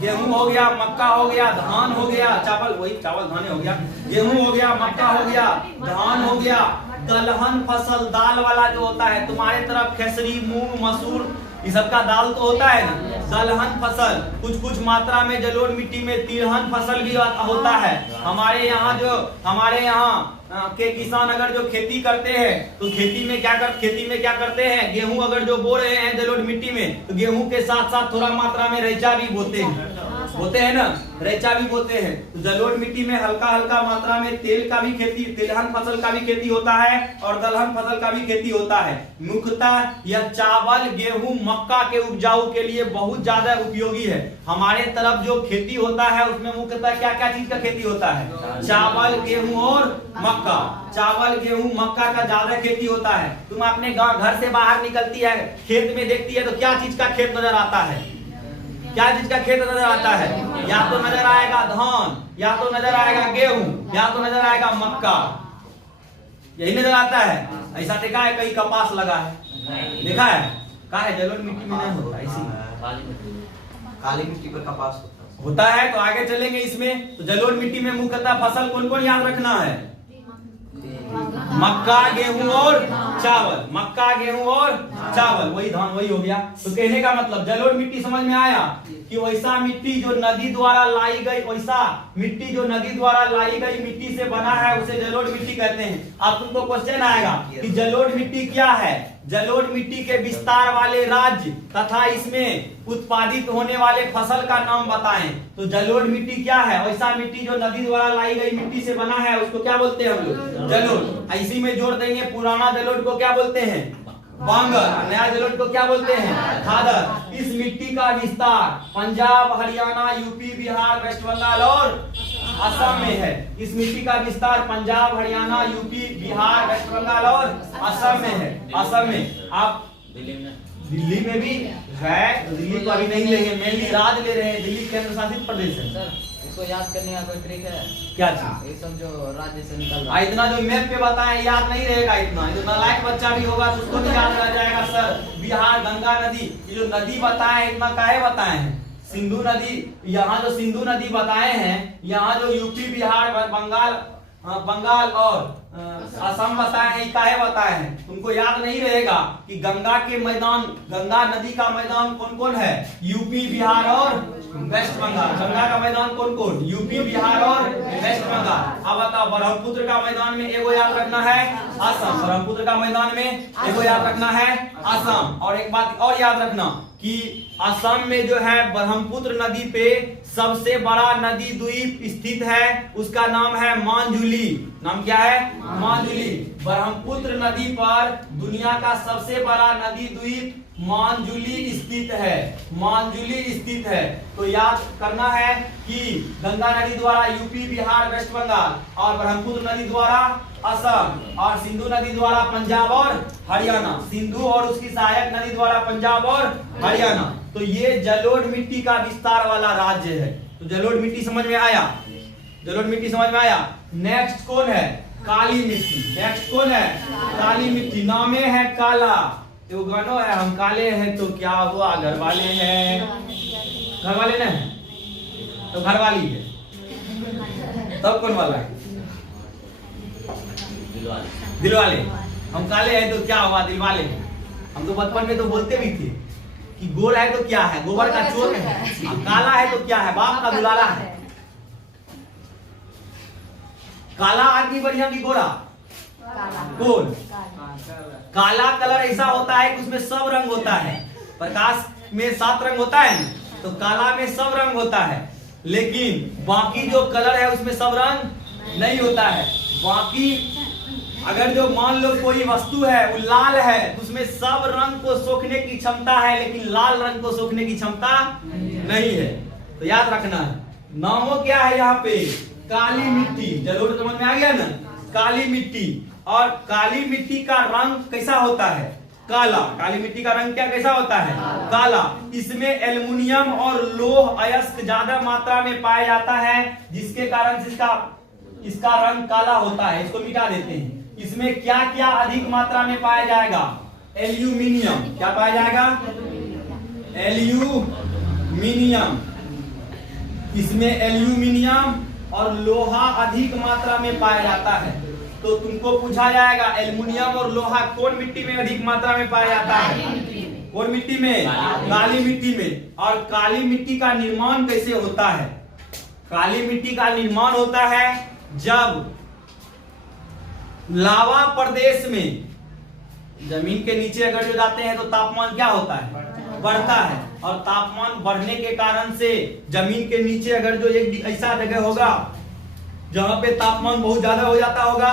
गेहूं हो गया, मक्का हो गया, धान हो गया, चावल, वही चावल धान हो गया, गेहूं हो गया, मक्का हो गया, धान हो गया। दलहन फसल दाल वाला जो होता है, तुम्हारे तरफ खेसरी, मूंग, मसूर, ये सब का दाल तो होता है ना, दलहन फसल। कुछ मात्रा में जलोढ़ मिट्टी में तिलहन फसल भी होता है। हमारे यहाँ के किसान अगर जो खेती करते हैं तो खेती में क्या करते हैं? गेहूं अगर जो बो रहे हैं जलोढ़ मिट्टी में तो गेहूं के साथ साथ थोड़ा मात्रा में रैंचा भी बोते हैं ना, रैंचा भी बोते हैं। तो जलोढ़ मिट्टी में हल्का मात्रा में तेल का भी खेती, तिलहन फसल का भी खेती होता है और दलहन फसल का भी खेती होता है। मुख्यतः यह चावल, गेहूं, मक्का के उपजाऊ के लिए बहुत ज्यादा उपयोगी है। हमारे तरफ जो खेती होता है उसमें मुख्यतः क्या क्या चीज का खेती होता है? चावल, गेहूं और मक्का। चावल, गेहूं, मक्का का ज्यादा खेती होता है। तुम अपने घर से बाहर निकलती है, खेत में देखती है तो क्या चीज का खेत नजर आता है? क्या चीज का खेत नजर आता है? या तो नजर आएगा धान, या तो नजर आएगा गेहूं, या तो नजर आएगा मक्का, यही नजर आता है। ऐसा देखा है कहीं कपास लगा है? देखा है? कहा है? जलोढ़ मिट्टी में नहीं होता, इसी काली मिट्टी पर कपास होता है। तो आगे चलेंगे इसमें। तो जलोढ़ मिट्टी में मुख्यतः फसल कौन कौन याद रखना है? मक्का, गेहूं और चावल। मक्का, गेहूं और चावल, वही धान, वही हो गया। तो कहने का मतलब जलोढ़ मिट्टी समझ में आया कि वैसा मिट्टी जो नदी द्वारा लाई गई, मिट्टी से बना है उसे जलोढ़ मिट्टी कहते हैं। अब तुमको क्वेश्चन आएगा कि जलोढ़ मिट्टी क्या है? जलोढ़ मिट्टी के विस्तार वाले राज्य तथा इसमें उत्पादित होने वाले फसल का नाम बताएं। तो जलोढ़ मिट्टी क्या है? वैसा मिट्टी जो नदी द्वारा लाई गई मिट्टी से बना है उसको क्या बोलते हैं हम लोग? जलोढ़। इसी में जोड़ देंगे, पुराना जलोढ़ को क्या बोलते हैं? बांगर। नया जलोढ़ को क्या बोलते हैं? खादर। इस मिट्टी का विस्तार पंजाब, हरियाणा, यूपी, बिहार, वेस्ट बंगाल और असम में है। इस मिट्टी का विस्तार पंजाब, हरियाणा, यूपी, बिहार, वेस्ट बंगाल और असम में है। असम में आप दिल्ली में भी है, दिल्ली को अभी नहीं लेंगे, मेनली राज्य ले रहे हैं, दिल्ली केंद्र शासित प्रदेश है। सर इसको याद करने का कोई ट्रिक है? क्या चीज? ये सब जो राज्य से निकल रहा है, इतना जो मैप पे बताएं याद नहीं रहेगा। इतना जो नालायक बच्चा भी होगा तो उसको नहीं याद रह जाएगा। सर बिहार गंगा नदी, ये जो नदी बताए इतना काहे बताए हैं? सिंधु नदी, यहाँ जो सिंधु नदी बताए हैं, यहाँ जो यूपी, बिहार, बंगाल और असम बताए हैं, काहे बताए हैं? तुमको याद नहीं रहेगा कि गंगा नदी का मैदान कौन कौन है? यूपी, बिहार और वेस्ट बंगाल। गंगा का मैदान कौन कौन? यूपी, बिहार और वेस्ट बंगाल। अब बताओ ब्रह्मपुत्र का मैदान में एगो याद रखना है असम। ब्रह्मपुत्र का मैदान में एगो याद रखना है असम। और एक बात और याद रखना, कि असम में जो है ब्रह्मपुत्र नदी पे सबसे बड़ा नदी द्वीप स्थित है, उसका नाम है मांजुली। नाम क्या है? मांजुली। ब्रह्मपुत्र नदी पर दुनिया का सबसे बड़ा नदी द्वीप मांजुली स्थित है। मांजुली स्थित है। तो याद करना है कि गंगा नदी द्वारा यूपी, बिहार, वेस्ट बंगाल, और ब्रह्मपुत्र नदी द्वारा असम, और सिंधु नदी द्वारा पंजाब और हरियाणा। सिंधु और उसकी सहायक नदी द्वारा पंजाब और हरियाणा। तो ये जलोढ़ मिट्टी का विस्तार वाला राज्य है। तो जलोढ़ मिट्टी समझ में आया? जलोढ़ मिट्टी समझ में आया। नेक्स्ट कौन है? काली मिट्टी। नेक्स्ट कौन है? काली मिट्टी। नामे है काला। तो गानो है, हम काले हैं तो क्या हुआ, घर वाले हैं। घर वाले ना, तो घर वाली है। तब कौन वाला है? दिल वाले। हम काले हैं तो क्या हुआ, दिल वाले हैं। हम तो बचपन में तो बोलते भी थे कि गोर है तो क्या है, गोबर का चोर है। काला है तो क्या है, बाप का दुलाला है। काला आदमी बढ़िया की गोरा? कौन? काला कलर ऐसा होता है कि उसमें सब रंग होता है। प्रकाश में 7 रंग होता है ना, तो काला में सब रंग होता है, लेकिन बाकी जो कलर है उसमें सब रंग नहीं होता है। बाकी अगर जो मान लो कोई वस्तु है वो लाल है, उसमें सब रंग को सोखने की क्षमता है, लेकिन लाल रंग को सोखने की क्षमता नहीं है। तो याद रखना है। नामों क्या है यहाँ पे? काली मिट्टी। जरूर समझ में आ गया ना? काली मिट्टी। और काली मिट्टी का रंग कैसा होता है? काला। काली मिट्टी का रंग क्या कैसा होता है? काला। इसमें एल्युमिनियम और लोह अयस्क ज्यादा मात्रा में पाया जाता है, जिसके कारण इसका रंग काला होता है। इसको मिटा देते हैं। इसमें क्या क्या अधिक मात्रा में पाया जाएगा? एल्यूमिनियम। क्या पाया जाएगा? एल्यूमिनियम। इसमें एल्यूमिनियम और लोहा अधिक मात्रा में पाया जाता है। तो तुमको पूछा जाएगा एल्युमिनियम और लोहा कौन मिट्टी में अधिक मात्रा में पाया जाता है? कौन मिट्टी में? काली मिट्टी में। और काली मिट्टी का निर्माण कैसे होता है? काली मिट्टी का निर्माण होता है जब लावा प्रदेश में जमीन के नीचे अगर जो जाते हैं तो तापमान क्या होता है? बढ़ता है। और तापमान बढ़ने के कारण से जमीन के नीचे अगर जो एक ऐसा जगह होगा जहां पे तापमान बहुत ज्यादा हो जाता होगा,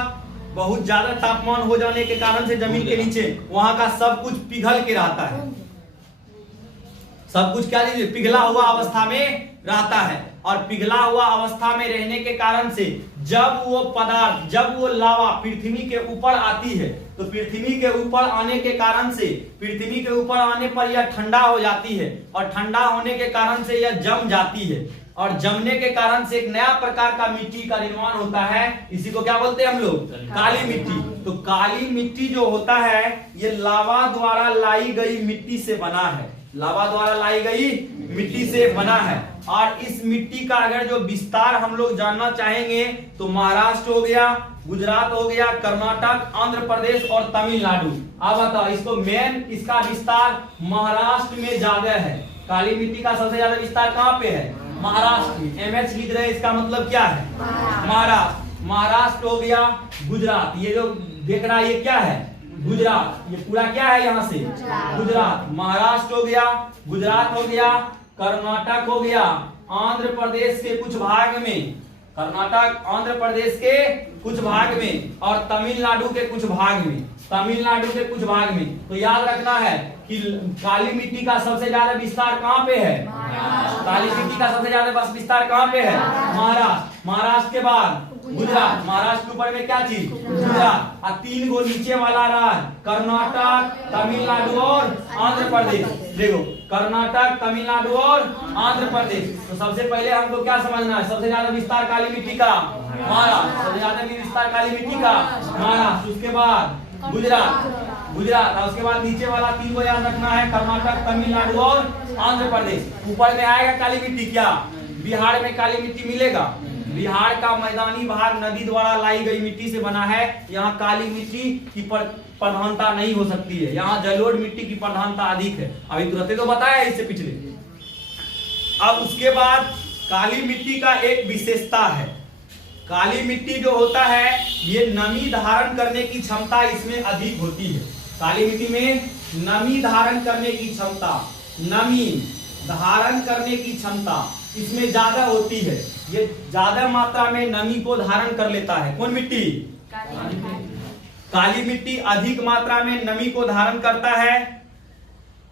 बहुत ज्यादा तापमान हो जाने के कारण से जमीन के नीचे वहां का सब कुछ पिघल के रहता है। सब कुछ क्या लीजिए? पिघला हुआ अवस्था में रहता है। और पिघला हुआ अवस्था में रहने के कारण से जब वो पदार्थ, जब वो लावा पृथ्वी के ऊपर आती है, तो पृथ्वी के ऊपर आने के कारण से, पृथ्वी के ऊपर आने पर यह ठंडा हो जाती है, और ठंडा होने के कारण से यह जम जाती है, और जमने के कारण से एक नया प्रकार का मिट्टी का निर्माण होता है। इसी को क्या बोलते हैं हम लोग? काली मिट्टी। तो काली मिट्टी जो होता है ये लावा द्वारा लाई गई मिट्टी से बना है। लावा द्वारा लाई गई मिट्टी से बना है। और इस मिट्टी का अगर जो विस्तार हम लोग जानना चाहेंगे तो महाराष्ट्र हो गया, गुजरात हो गया, कर्नाटक, आंध्र प्रदेश और तमिलनाडु। अब बताओ, इसको मेन इसका विस्तार महाराष्ट्र में ज्यादा है। काली मिट्टी का सबसे ज्यादा विस्तार कहाँ पे है? महाराष्ट्र में। MH लिख रहे हैं, इसका मतलब क्या है? महाराष्ट्र। महाराष्ट्र हो गया, गुजरात, ये जो देख रहा है ये क्या है? गुजरात। ये पूरा क्या है यहाँ से? गुजरात। महाराष्ट्र हो गया, गुजरात हो गया, कर्नाटक हो गया, आंध्र प्रदेश के कुछ भाग में, कर्नाटक आंध्र प्रदेश के कुछ भाग में, और तमिलनाडु के कुछ भाग में, तमिलनाडु के कुछ भाग में। तो याद रखना है कि काली मिट्टी का सबसे ज्यादा विस्तार कहाँ पे है? काली मिट्टी का सबसे ज्यादा विस्तार कहाँ पे है? महाराष्ट्र। महाराष्ट्र के बाद गुजरात। महाराष्ट्र के ऊपर में क्या चीज? गुजरात। और 3 गो नीचे वाला राज्य कर्नाटक, तमिलनाडु और आंध्र प्रदेश। देखो, कर्नाटक, तमिलनाडु और आंध्र प्रदेश। तो सबसे पहले हमको क्या समझना है? सबसे ज्यादा विस्तार काली मिट्टी का महाराष्ट्र। सबसे ज्यादा विस्तार काली मिट्टी का महाराष्ट्र। उसके बाद गुजरात। और उसके बाद नीचे वाला 3 को याद रखना है, कर्नाटक, तमिलनाडु और आंध्र प्रदेश। ऊपर में आएगा काली मिट्टी क्या? बिहार में काली मिट्टी मिलेगा। बिहार का मैदानी भाग नदी द्वारा लाई गई मिट्टी से बना है। यहाँ काली मिट्टी की प्रधानता नहीं हो सकती है। यहाँ जलोढ़ मिट्टी की प्रधानता अधिक है। अभी तुरंत तो बताया इससे पिछले। अब उसके बाद काली मिट्टी का एक विशेषता है। काली मिट्टी जो होता है ये नमी धारण करने की क्षमता इसमें अधिक होती है। काली मिट्टी में नमी धारण करने की क्षमता नमी धारण करने की क्षमता इसमें ज्यादा होती है। ये ज्यादा मात्रा में नमी को धारण कर लेता है। कौन मिट्टी? काली मिट्टी अधिक मात्रा में नमी को धारण करता है।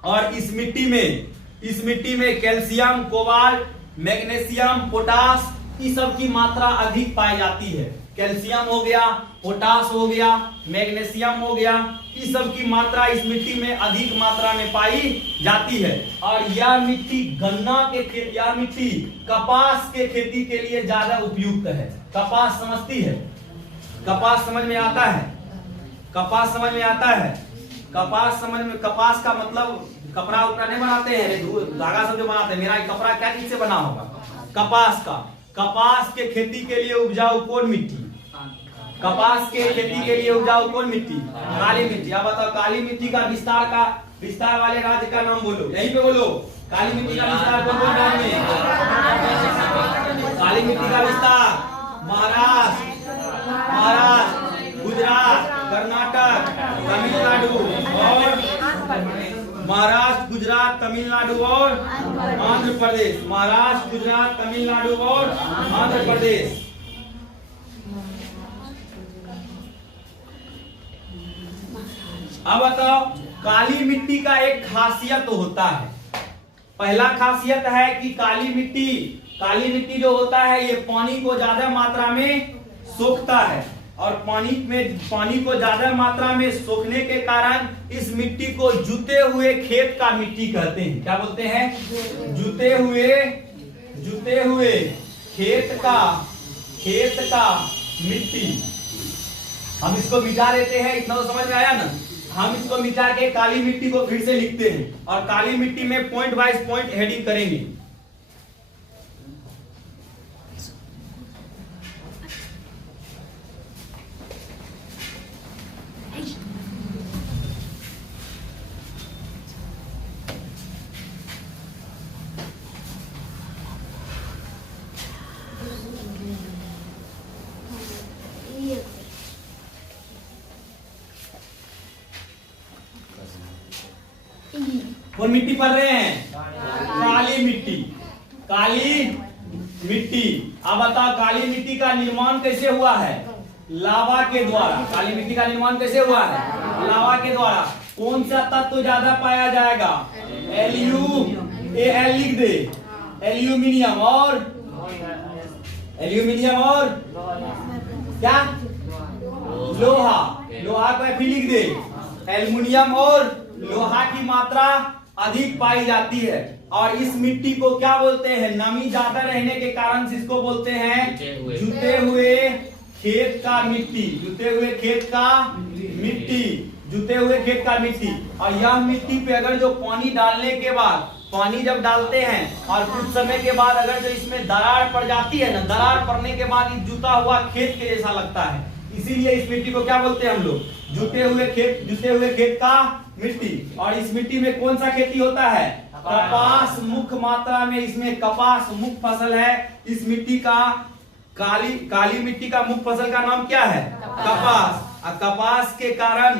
और इस मिट्टी में कैल्शियम, कोबाल्ट, मैग्नीशियम, पोटास इस सब की मात्रा अधिक पाई जाती है। कैल्शियम हो गया, पोटास हो गया, मैग्नीशियम हो गया, इस सब की मात्रा इस मिट्टी में अधिक मात्रा में पाई जाती है। और यह मिट्टी यह मिट्टी कपास के खेती के लिए ज्यादा उपयुक्त है। कपास समझती है? कपास समझ में आता है? कपास समझ में आता है? कपास का मतलब कपड़ा उपड़ा नहीं बनाते हैं, धागा सब जो बनाते हैं। मेरा कपड़ा क्या चीज से बना होगा? कपास का। कपास के खेती के लिए उपजाऊ कौन मिट्टी? कपास के खेती के लिए उपजाऊ कौन मिट्टी? काली मिट्टी। अब बताओ काली मिट्टी का विस्तार वाले राज्य का नाम बोलो, यहीं पे बोलो। काली मिट्टी का विस्तार कौन कौन राज्य में? काली मिट्टी का विस्तार महाराष्ट्र, गुजरात, कर्नाटक, तमिलनाडु और महाराष्ट्र, गुजरात, तमिलनाडु और आंध्र प्रदेश। महाराष्ट्र, गुजरात, तमिलनाडु और आंध्र प्रदेश। अब बताओ काली मिट्टी का एक खासियत होता है। पहला खासियत है कि काली मिट्टी जो होता है ये पानी को ज्यादा मात्रा में सोखता है। और पानी को ज्यादा मात्रा में सोखने के कारण इस मिट्टी को जुते हुए खेत का मिट्टी कहते हैं। क्या बोलते हैं? जुते हुए खेत का मिट्टी। हम इसको मिटा देते हैं, इतना तो समझ में आया ना। हम इसको मिटा के काली मिट्टी को फिर से लिखते हैं और काली मिट्टी में पॉइंट वाइज पॉइंट हेडिंग करेंगे। कौन मिट्टी पढ़ रहे हैं? काली मिट्टी। अब बताओ काली मिट्टी का निर्माण कैसे हुआ है? लावा के द्वारा। काली मिट्टी का निर्माण कैसे हुआ है? लावा के द्वारा। कौन सा तत्व ज्यादा पाया जाएगा? एल लिख दे। एल्यूमिनियम और क्या? लोहा को फिर लिख दे। एल्युमिनियम और लोहा की मात्रा अधिक पाई जाती है। और इस मिट्टी को क्या बोलते हैं? नमी ज्यादा रहने के कारण से इसको बोलते हैं जुते हुए खेत का मिट्टी। और यह मिट्टी पे अगर जो पानी डालने के बाद पानी जब डालते हैं और कुछ समय के बाद अगर जो इसमें दरार पड़ जाती है ना, दरार पड़ने के बाद ये जुता हुआ खेत के जैसा लगता है। इसीलिए इस मिट्टी को क्या बोलते हैं हम लोग? जुते हुए खेत का मिट्टी। और इस मिट्टी में कौन सा खेती होता है? कपास मुख्य मात्रा में। इसमें कपास मुख्य फसल है। इस मिट्टी का काली मिट्टी का मुख्य फसल का नाम क्या है? कपास। और कपास के कारण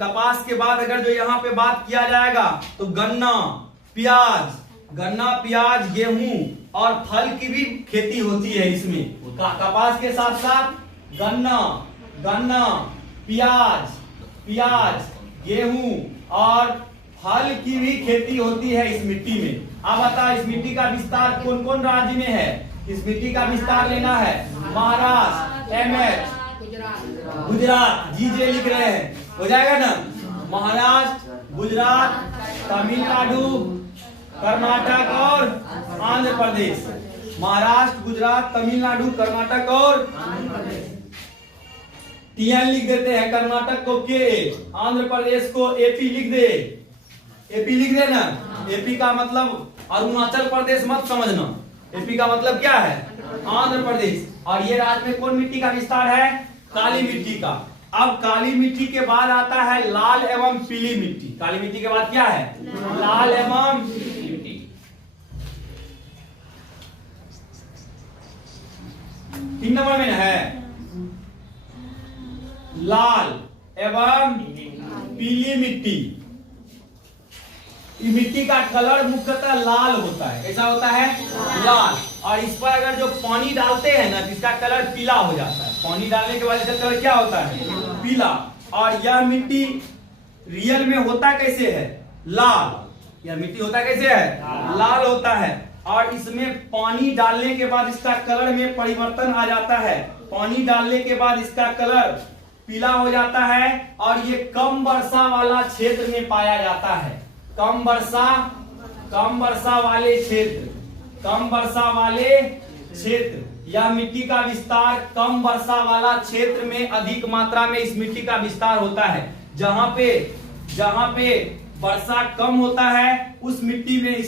कपास के बाद अगर जो यहाँ पे बात किया जाएगा तो गन्ना, प्याज, गेहूं और फल की भी खेती होती है इसमें। कपास के साथ साथ गन्ना, प्याज, गेहूं और फल की भी खेती होती है इस मिट्टी में। अब बताओ इस मिट्टी का विस्तार कौन कौन राज्य में है? इस मिट्टी का विस्तार लेना है महाराष्ट्र, MS, गुजरात। जी लिख रहे हैं, हो जाएगा ना? महाराष्ट्र, गुजरात, तमिलनाडु, कर्नाटक और आंध्र प्रदेश। महाराष्ट्र, गुजरात, तमिलनाडु, कर्नाटक और TN लिख देते हैं। कर्नाटक को के, आंध्र प्रदेश को AP लिख दे। AP लिख देना। AP का मतलब अरुणाचल प्रदेश मत समझना। AP का मतलब क्या है? आंध्र प्रदेश। और ये राज्य में कौन मिट्टी का विस्तार है? काली मिट्टी का। अब काली मिट्टी के बाद आता है लाल एवं पीली मिट्टी। काली मिट्टी के बाद क्या है? लाल एवं मिट्टी। 3 नंबर में है लाल एवं पीली मिट्टी। मिट्टी का कलर मुख्यतः लाल होता है। कैसा होता है? लाल। और इस पर अगर जो पानी डालते हैं ना, तो इसका कलर पीला हो जाता है। पानी डालने के बाद इसका कलर क्या होता है? पीला। और यह मिट्टी रियल में होता कैसे है? लाल। यह मिट्टी होता कैसे है? लाल होता है। और इसमें पानी डालने के बाद इसका कलर में परिवर्तन आ जाता है। पानी डालने के बाद इसका कलर पीला हो जाता है। और ये कम वर्षा वाला क्षेत्र में पाया जाता है। कम वर्षा वाले क्षेत्र, यह मिट्टी का विस्तार कम वर्षा वाला क्षेत्र में अधिक मात्रा में इस मिट्टी का विस्तार होता है। जहां पे वर्षा कम होता है उस मिट्टी में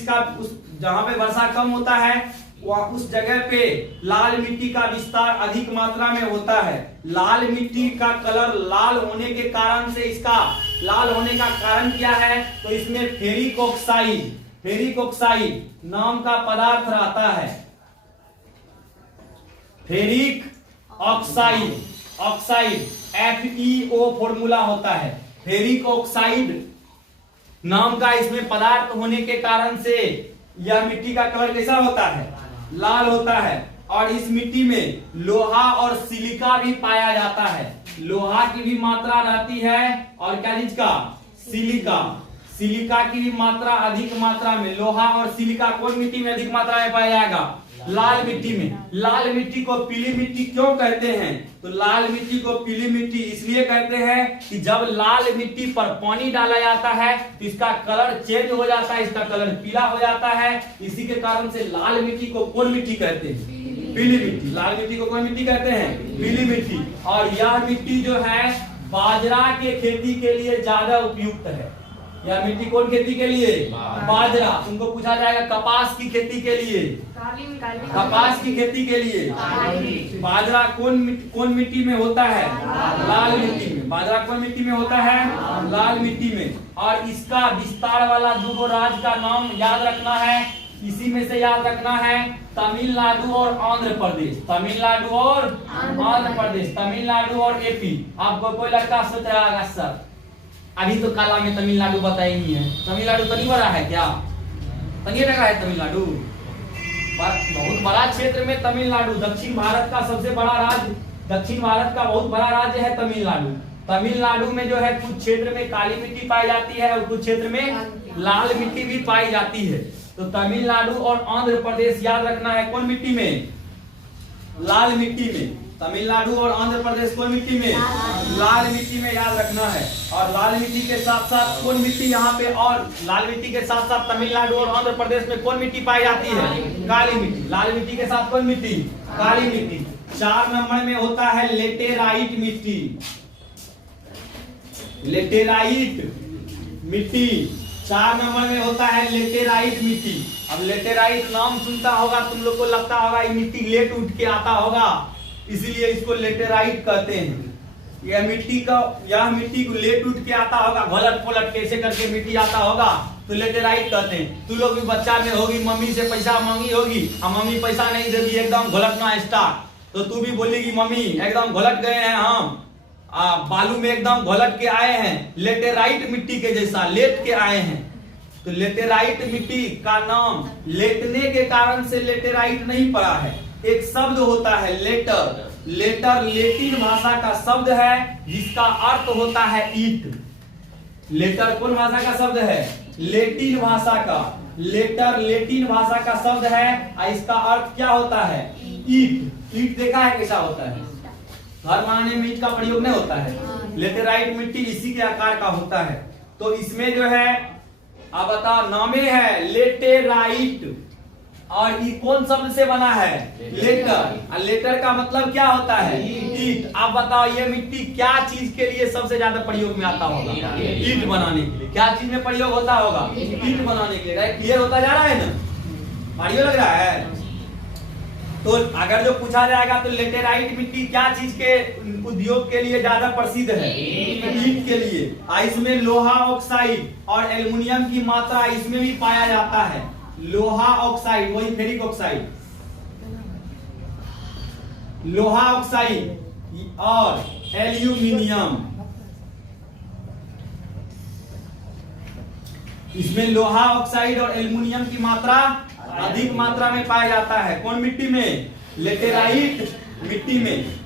जहां पे वर्षा कम होता है वह उस जगह पे लाल मिट्टी का विस्तार अधिक मात्रा में होता है। लाल मिट्टी का कलर लाल होने के कारण से इसका लाल होने का कारण क्या है? तो इसमें फेरिक ऑक्साइड नाम का पदार्थ रहता है। फेरिक ऑक्साइड FeO फॉर्मूला होता है। फेरिक ऑक्साइड नाम का इसमें पदार्थ होने के कारण से यह मिट्टी का कलर कैसा होता है? लाल होता है। और इस मिट्टी में लोहा और सिलिका भी पाया जाता है। लोहा की भी मात्रा रहती है और क्या चीज का? सिलिका की भी मात्रा अधिक मात्रा में। लोहा और सिलिका कौन मिट्टी में अधिक मात्रा में पाया जाएगा? लाल मिट्टी में। लाल मिट्टी को पीली मिट्टी क्यों कहते हैं? तो लाल मिट्टी को पीली मिट्टी इसलिए कहते हैं कि जब लाल मिट्टी पर पानी डाला जाता है तो इसका कलर चेंज हो जाता है, इसका कलर पीला हो जाता है। इसी के कारण से लाल मिट्टी को कौन मिट्टी कहते हैं? पीली मिट्टी। लाल मिट्टी को कौन मिट्टी कहते हैं? पीली मिट्टी। और यह मिट्टी जो है बाजरा के खेती के लिए ज्यादा उपयुक्त है। यह मिट्टी कौन खेती के लिए? बाजरा। तुमको पूछा जाएगा कपास की खेती के लिए, कपास की खेती के लिए बाजरा कौन मिट्टी में होता है? लाल मिट्टी में। बाजरा कौन मिट्टी में होता है? लाल मिट्टी में। और इसका विस्तार वाला दो राज्य का नाम याद रखना है। इसी में से याद रखना है तमिलनाडु और आंध्र प्रदेश। तमिलनाडु और आंध्र प्रदेश, तमिलनाडु और AP। आपको कोई लड़का सोच रहा है सर अभी तो काला में तमिलनाडु बताएंगे है। तमिलनाडु तो नहीं बड़ा है क्या? तनिए लगा है तमिलनाडु? बहुत बड़ा क्षेत्र में तमिलनाडु दक्षिण भारत का सबसे बड़ा राज्य, दक्षिण भारत का बहुत बड़ा राज्य है तमिलनाडु। तमिलनाडु में जो है कुछ क्षेत्र में काली मिट्टी पाई जाती है और कुछ क्षेत्र में लाल मिट्टी भी पाई जाती है। तो तमिलनाडु और आंध्र प्रदेश याद रखना है कौन मिट्टी में? लाल मिट्टी में। तमिलनाडु और आंध्र प्रदेश कौन मिट्टी में? लाल मिट्टी में याद रखना है। और लाल मिट्टी के साथ साथ कौन मिट्टी यहाँ पे? और लाल मिट्टी के साथ साथ तमिलनाडु और आंध्र प्रदेश में कौन मिट्टी पाई जाती है? काली मिट्टी। लाल मिट्टी के साथ कौन मिट्टी? काली मिट्टी। 4 नंबर में होता है लेटेराइट मिट्टी। लेटेराइट मिट्टी 4 नंबर में होता है लेटेराइट मिट्टी। अब लेटेराइट नाम सुनता होगा तुम लोग को लगता होगा ये मिट्टी लेट उठ के आता होगा, इसीलिए इसको लेटेराइट कहते हैं। यह मिट्टी को लेट उठ के आता होगा, घोलट पोलट कैसे करके मिट्टी आता होगा तो लेटेराइट कहते हैं। तू लोग भी बच्चा में होगी, मम्मी से पैसा मांगी होगी और मम्मी पैसा नहीं देगी, एकदम घोलटना स्टार्ट, तो तू भी बोलेगी मम्मी एकदम घोलट गए हैं हम, बालू में एकदम घोलट के आए हैं, लेटेराइट मिट्टी के जैसा लेट के आए हैं। तो लेटेराइट मिट्टी का नाम लेटने के कारण से लेटेराइट नहीं पड़ा है। एक शब्द होता है लेटर। लेटर लेटिन भाषा का शब्द है जिसका अर्थ होता है ईट। लेटर कौन भाषा का शब्द है? लेटिन भाषा का। लेटर लेटिन भाषा का शब्द है और इसका अर्थ क्या होता है? ईट। ईट देखा है कैसा होता है? घर बनाने में ईट का प्रयोग नहीं होता है। लेटेराइट मिट्टी इसी के आकार का होता है। तो इसमें जो है अब बताओ नामे है लेटेराइट और ये कौन शब्द से बना है? लेटर। और लेटर का मतलब क्या होता है? ईट। आप बताओ ये मिट्टी क्या चीज के लिए सबसे ज्यादा प्रयोग में आता होगा? ईट बनाने के लिए। क्या चीज में प्रयोग होता होगा? ईट बनाने के लिए। क्लियर होता जा रहा है ना? बढ़िया लग रहा है? तो अगर जो पूछा जाएगा तो लेटेराइट मिट्टी क्या चीज के उद्योग के लिए ज्यादा प्रसिद्ध है? ईट के लिए। इसमें लोहा ऑक्साइड और एल्युमिनियम की मात्रा इसमें भी पाया जाता है। लोहा ऑक्साइड वही फेरिक ऑक्साइड, लोहा ऑक्साइड और एल्यूमिनियम इसमें लोहा ऑक्साइड और एल्युमिनियम की मात्रा अधिक मात्रा में पाया जाता है। कौन मिट्टी में? लेटेराइट मिट्टी में।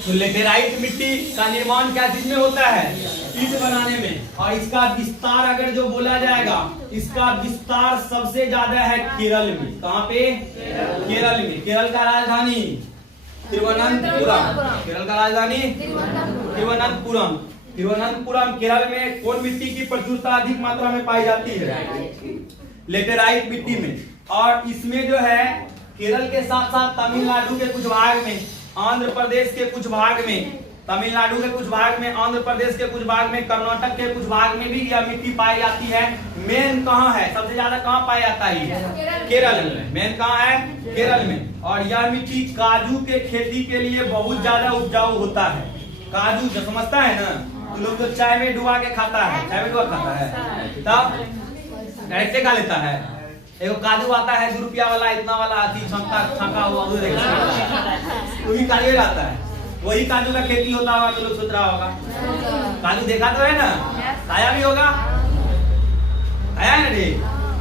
तो लेटेराइट मिट्टी का निर्माण क्या चीज में होता है? ईंट बनाने में। और इसका विस्तार अगर जो बोला जाएगा, इसका विस्तार सबसे ज्यादा है केरल में। कहाँ पे? केरल में। केरल का राजधानी तिरुवनंतपुरम। केरल का राजधानी तिरुवनंतपुरम। तिरुवनंतपुरम केरल में कौन मिट्टी की प्रचुरता अधिक मात्रा में पाई जाती है? लेटेराइट मिट्टी में। और इसमें जो है केरल के साथ साथ तमिलनाडु के कुछ भाग में, आंध्र प्रदेश के कुछ भाग में, तमिलनाडु के कुछ भाग में, आंध्र प्रदेश के कुछ भाग में, कर्नाटक के कुछ भाग में भी यह मिट्टी पाई जाती है। मेन कहाँ है? सबसे ज्यादा कहाँ पाया जाता है? केरल में। मेन कहाँ है? केरल में। और यह मिट्टी काजू के खेती के लिए बहुत ज्यादा उपजाऊ होता है। काजू जो समझता है ना, तो लोग तो चाय में डुबा के खाता है, चाय में डुबा खाता है, तब ऐसे खा लेता है। एगो काजू आता है 2 रुपया वाला, इतना वाला आती छका हुआ, वही काजू रहता है। वही काजू का खेती होता होगा तो लोग सोच रहा होगा। काजू देखा तो है ना, खाया भी होगा, खाया है ना रे,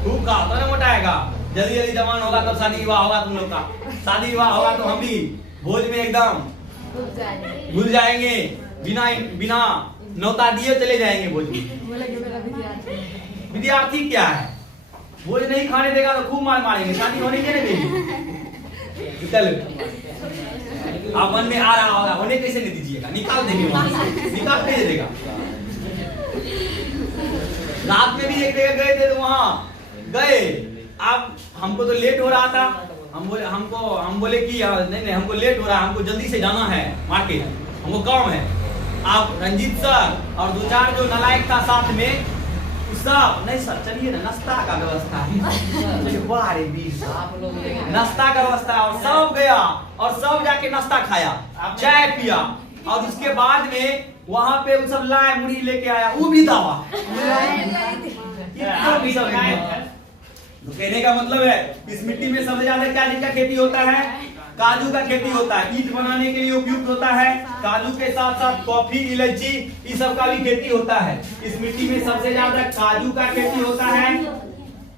खूब का होता ना, मोटाएगा। जल्दी जल्दी जवान होगा तब शादी विवाह होगा तुम लोग का। शादी विवाह होगा तो हम भी भोज में एकदम भूल जाएंगे, बिना बिना नौता दिए चले जाएंगे भोज में। विद्यार्थी क्या है, भोज नहीं खाने देगा तो खूब मार मारेंगे, शादी होने के नहीं। चल आप मन में आ रहा होगा, होने कैसे नहीं दीजिएगा, निकाल देंगे वहां से, निकाल भेज देगा। रात में भी एक जगह गए थे तो वहां गए, अब हमको तो लेट हो रहा था, हम बोले कि नहीं हमको लेट हो रहा है, हमको जल्दी से जाना है मार्केट, हमको काम है। आप रंजीत सर और 2-4 जो नालायक था साथ में, सब नहीं सर चलिए ना, नाश्ता का व्यवस्था है, नाश्ता का व्यवस्था है। और सब गया और सब जाके नाश्ता खाया, चाय पिया, और उसके बाद में वहां पे सब लाए, मुड़ी लेके आया, वो भी दावा। तो कहने का मतलब है इस मिट्टी में सबसे ज्यादा क्या चीज का खेती होता है? काजू का खेती होता है। ईंट बनाने के लिए उपयुक्त होता है। काजू के साथ साथ कॉफी, इलायची, इस सब का भी खेती होता है। इस मिट्टी में सबसे ज्यादा काजू का खेती होता है।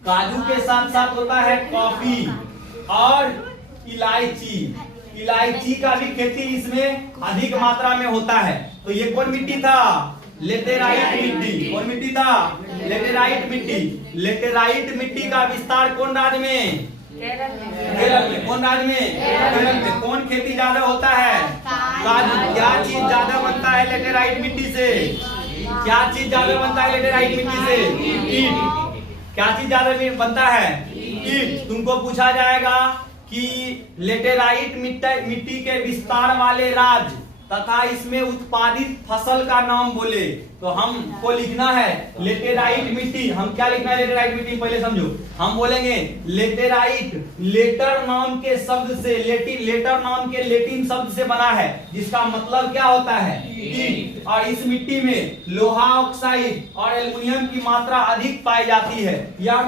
काजू के साथ साथ होता है कॉफी और इलायची। इलायची का भी खेती इसमें अधिक मात्रा में होता है। तो ये कौन मिट्टी था? लेटेराइट मिट्टी। कौन मिट्टी था? लेटेराइट मिट्टी। लेटेराइट मिट्टी का विस्तार कौन राज्य में? केरल में। कौन राज्य में? केरल में। कौन खेती ज्यादा होता है? काजू। क्या चीज ज्यादा बनता है लेटेराइट मिट्टी से? क्या चीज ज्यादा बनता है लेटेराइट मिट्टी से? ईंट। क्या चीज ज्यादा बनता है? ईंट। तुमको पूछा जाएगा कि लेटेराइट मिट्टी के विस्तार वाले राज्य तथा इसमें उत्पादित फसल का नाम बोले, तो हमको लिखना है लेटेराइट मिट्टी। हम क्या लिखना है लेटेराइट मिट्टी पहले समझो। हम बोलेंगे लेटेराइट लेटर नाम के शब्द से, लेटर नाम के लेटिन शब्द से बना है, जिसका मतलब क्या होता है? ईंट। और इस मिट्टी में लोहा ऑक्साइड और एल्युमिनियम की मात्रा अधिक पाई जाती है। यह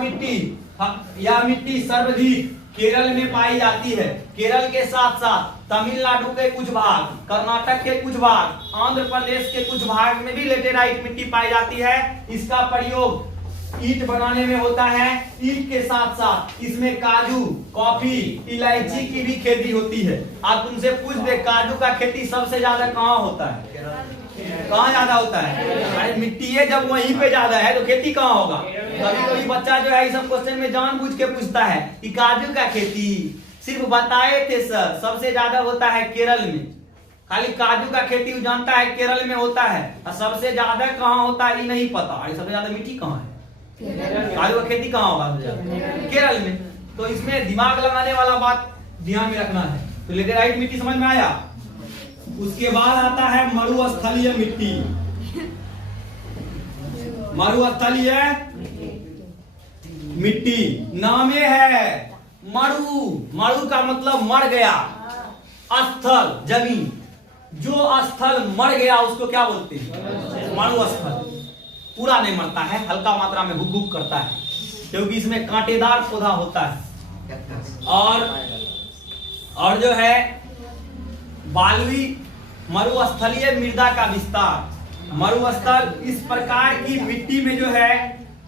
मिट्टी सर्वाधिक केरल में पाई जाती है। केरल के साथ साथ तमिलनाडु के कुछ भाग, कर्नाटक के कुछ भाग, आंध्र प्रदेश के कुछ भाग में भी लेटेराइट मिट्टी पाई जाती है। इसका प्रयोग ईंट बनाने में होता है। ईंट के साथ साथ इसमें काजू, कॉफी, इलायची की भी खेती होती है। आप तुमसे पूछ दे काजू का खेती सबसे ज्यादा कहाँ होता है? कहाँ ज्यादा होता है? अरे मिट्टी है जब वहीं पे ज्यादा है तो खेती कहाँ होगा? कभी कभी बच्चा जो है इस सब क्वेश्चन में जानबूझ के पूछता है कि काजू का खेती सिर्फ बताए थे सर, सबसे ज्यादा होता है केरल में। खाली काजू का खेती जानता है केरल में होता है, और सबसे ज्यादा कहाँ होता है ये नहीं पता। अरे सबसे ज्यादा मिट्टी कहाँ है? काजू का खेती कहाँ होगा? केरल में। तो इसमें दिमाग लगाने वाला बात ध्यान में रखना है। तो लेटेराइट मिट्टी समझ में आया। उसके बाद आता है मरुस्थलीय मिट्टी। मरुस्थलीय मिट्टी नामे है मरु। मरु का मतलब मर गया, स्थल जमीन। जो स्थल मर गया उसको क्या बोलते हैं? मरुस्थल। पूरा नहीं मरता है, हल्का मात्रा में हुक हुक करता है, क्योंकि इसमें कांटेदार पौधा होता है। और जो है बालुई मरुस्थलीय मृदा का विस्तार। मरुस्थल इस प्रकार की मिट्टी में जो है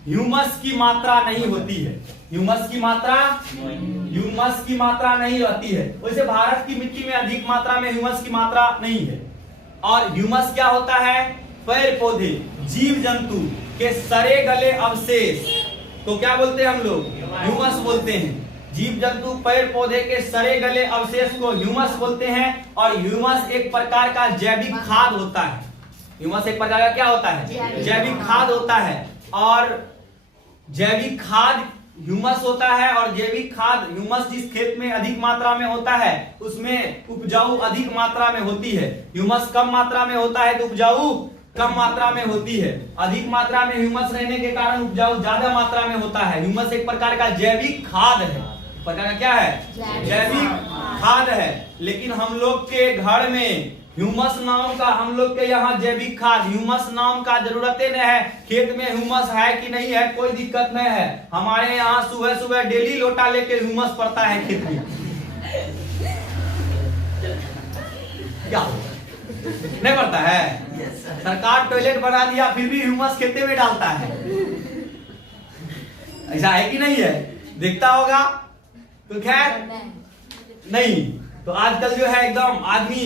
ह्यूमस की मात्रा नहीं होती है, ह्यूमस की मात्रा नहीं रहती है। वैसे भारत की मिट्टी में अधिक मात्रा में ह्यूमस की मात्रा नहीं है। और ह्यूमस क्या होता है? पेड़ पौधे, जीव जंतु के सड़े गले अवशेष तो क्या बोलते हैं हम लोग? ह्यूमस बोलते हैं। जीव जंतु पेड़ पौधे के सड़े गले अवशेष को ह्यूमस बोलते हैं। और ह्यूमस एक प्रकार का जैविक खाद होता है। ह्यूमस एक प्रकार का क्या होता है? जैविक खाद होता है। और जैविक खाद ह्यूमस होता है। और जैविक खाद ह्यूमस जिस खेत में अधिक मात्रा में होता है उसमें उपजाऊ अधिक मात्रा में होती है। ह्यूमस कम मात्रा में होता है तो उपजाऊ कम मात्रा में होती है। अधिक मात्रा में ह्यूमस रहने के कारण उपजाऊ ज्यादा मात्रा में होता है। ह्यूमस एक प्रकार का जैविक खाद है। प्रकार का क्या है? जैविक खाद है। लेकिन हम लोग के घर में ह्यूमस नाम का, हम लोग के यहाँ जैविक खाद ह्यूमस नाम का जरूरतें नहीं है। खेत में ह्यूमस है कि नहीं है कोई दिक्कत नहीं है। हमारे यहाँ सुबह सुबह डेली लोटा लेके ह्यूमस पड़ता है खेत में। क्या नहीं पड़ता है? सरकार टॉयलेट बना दिया फिर भी ह्यूमस खेते में डालता है। ऐसा है कि नहीं है? देखता होगा तो खैर नहीं। तो आजकल जो है एकदम आदमी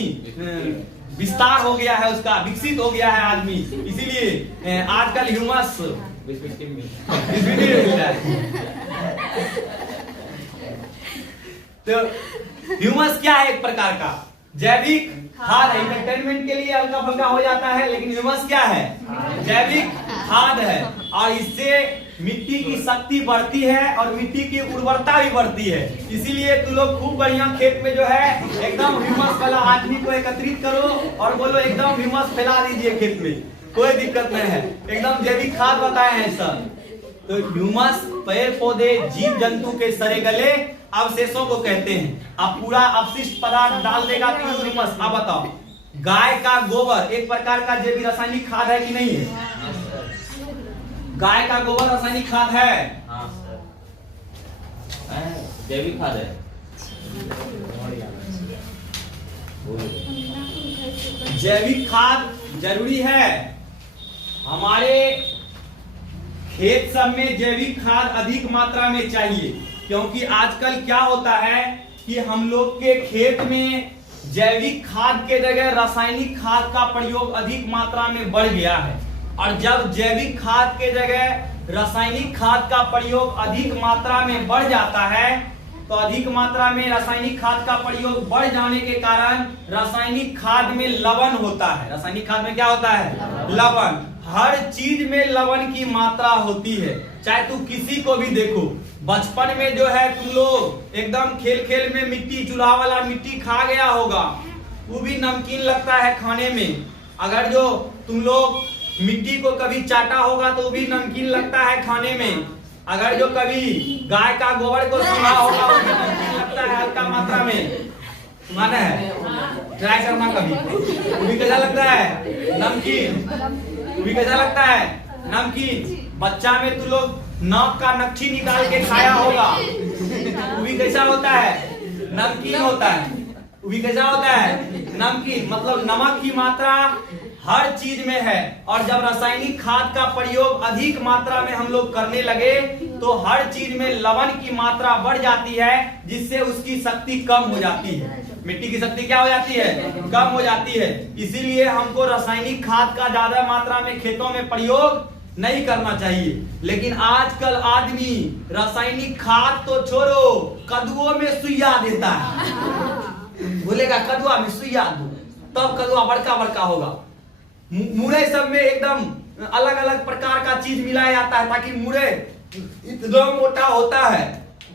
विस्तार हो गया है, उसका विकसित हो गया है आदमी, इसीलिए आजकल ह्यूमस तो ह्यूमस क्या है? एक प्रकार का जैविक खाद है। एंटरटेनमेंट के लिए हल्का फुल्का हो जाता है, लेकिन ह्यूमस क्या है? जैविक खाद है। और इससे मिट्टी की शक्ति बढ़ती है और मिट्टी की उर्वरता भी बढ़ती है। इसीलिए तुम लोग खूब बढ़िया खेत में जो है एकदम ह्यूमस वाला आदमी को एकत्रित करो और बोलो एकदम ह्यूमस फैला दीजिए खेत में, कोई दिक्कत नहीं है। एकदम जैविक खाद बताए हैं सब। तो ह्यूमस पेड़ पौधे जीव जंतु के सड़े गले अवशेषों को कहते हैं। अब पूरा अपशिष्ट पदार्थ डाल देगा तो ह्यूमस। अब बताओ, गाय का गोबर एक प्रकार का जैविक रासायनिक खाद है कि नहीं है? गाय का गोबर रासायनिक खाद है? हाँ जैविक खाद है। जैविक खाद जरूरी है। हमारे खेत सब में जैविक खाद अधिक मात्रा में चाहिए, क्योंकि आजकल क्या होता है कि हम लोग के खेत में जैविक खाद के जगह रासायनिक खाद का प्रयोग अधिक मात्रा में बढ़ गया है। और जब जैविक खाद के जगह रासायनिक खाद का प्रयोग अधिक मात्रा में बढ़ जाता है तो अधिक मात्रा में रासायनिक खाद का प्रयोग बढ़ जाने के कारण रासायनिक खाद में लवण होता है। रासायनिक खाद में क्या होता है? लवण। हर चीज में लवण की मात्रा होती है। चाहे तू किसी को भी देखो, बचपन में जो है तुम लोग एकदम खेल खेल में मिट्टी, चूल्हा वाला मिट्टी खा गया होगा, वो भी नमकीन लगता है खाने में। अगर जो तुम लोग मिट्टी को कभी चाटा होगा तो भी नमकीन लगता है खाने में। अगर जो कभी गाय का गोबर को सुना होगा वो भी नमकीन लगता है हल्का मात्रा में। माना है? ट्राई करना कभी। वो भी कैसा लगता है? नमकीन। वो भी कैसा लगता है? नमकीन। बच्चा में तू लोग नाक का नक्शी निकाल के खाया होगा, वो भी कैसा होता है? नमकीन होता है। वो भी कैसा होता है? नमकीन। मतलब नमक की मात्रा हर चीज में है। और जब रासायनिक खाद का प्रयोग अधिक मात्रा में हम लोग करने लगे तो हर चीज में लवण की मात्रा बढ़ जाती है, जिससे उसकी शक्ति कम हो जाती है। मिट्टी की शक्ति क्या हो जाती है? कम हो जाती है। इसीलिए हमको रासायनिक खाद का ज्यादा मात्रा में खेतों में प्रयोग नहीं करना चाहिए। लेकिन आजकल आदमी रासायनिक खाद तो छोड़ो, कद्दुओं में सुइया देता है। बोलेगा कद्दुआ में सुइया दो, तब कद्दुआ बड़का बड़का होगा। मुड़े सब में एकदम अलग अलग प्रकार का चीज मिलाया जाता है ताकि मुड़े इतना मोटा होता है।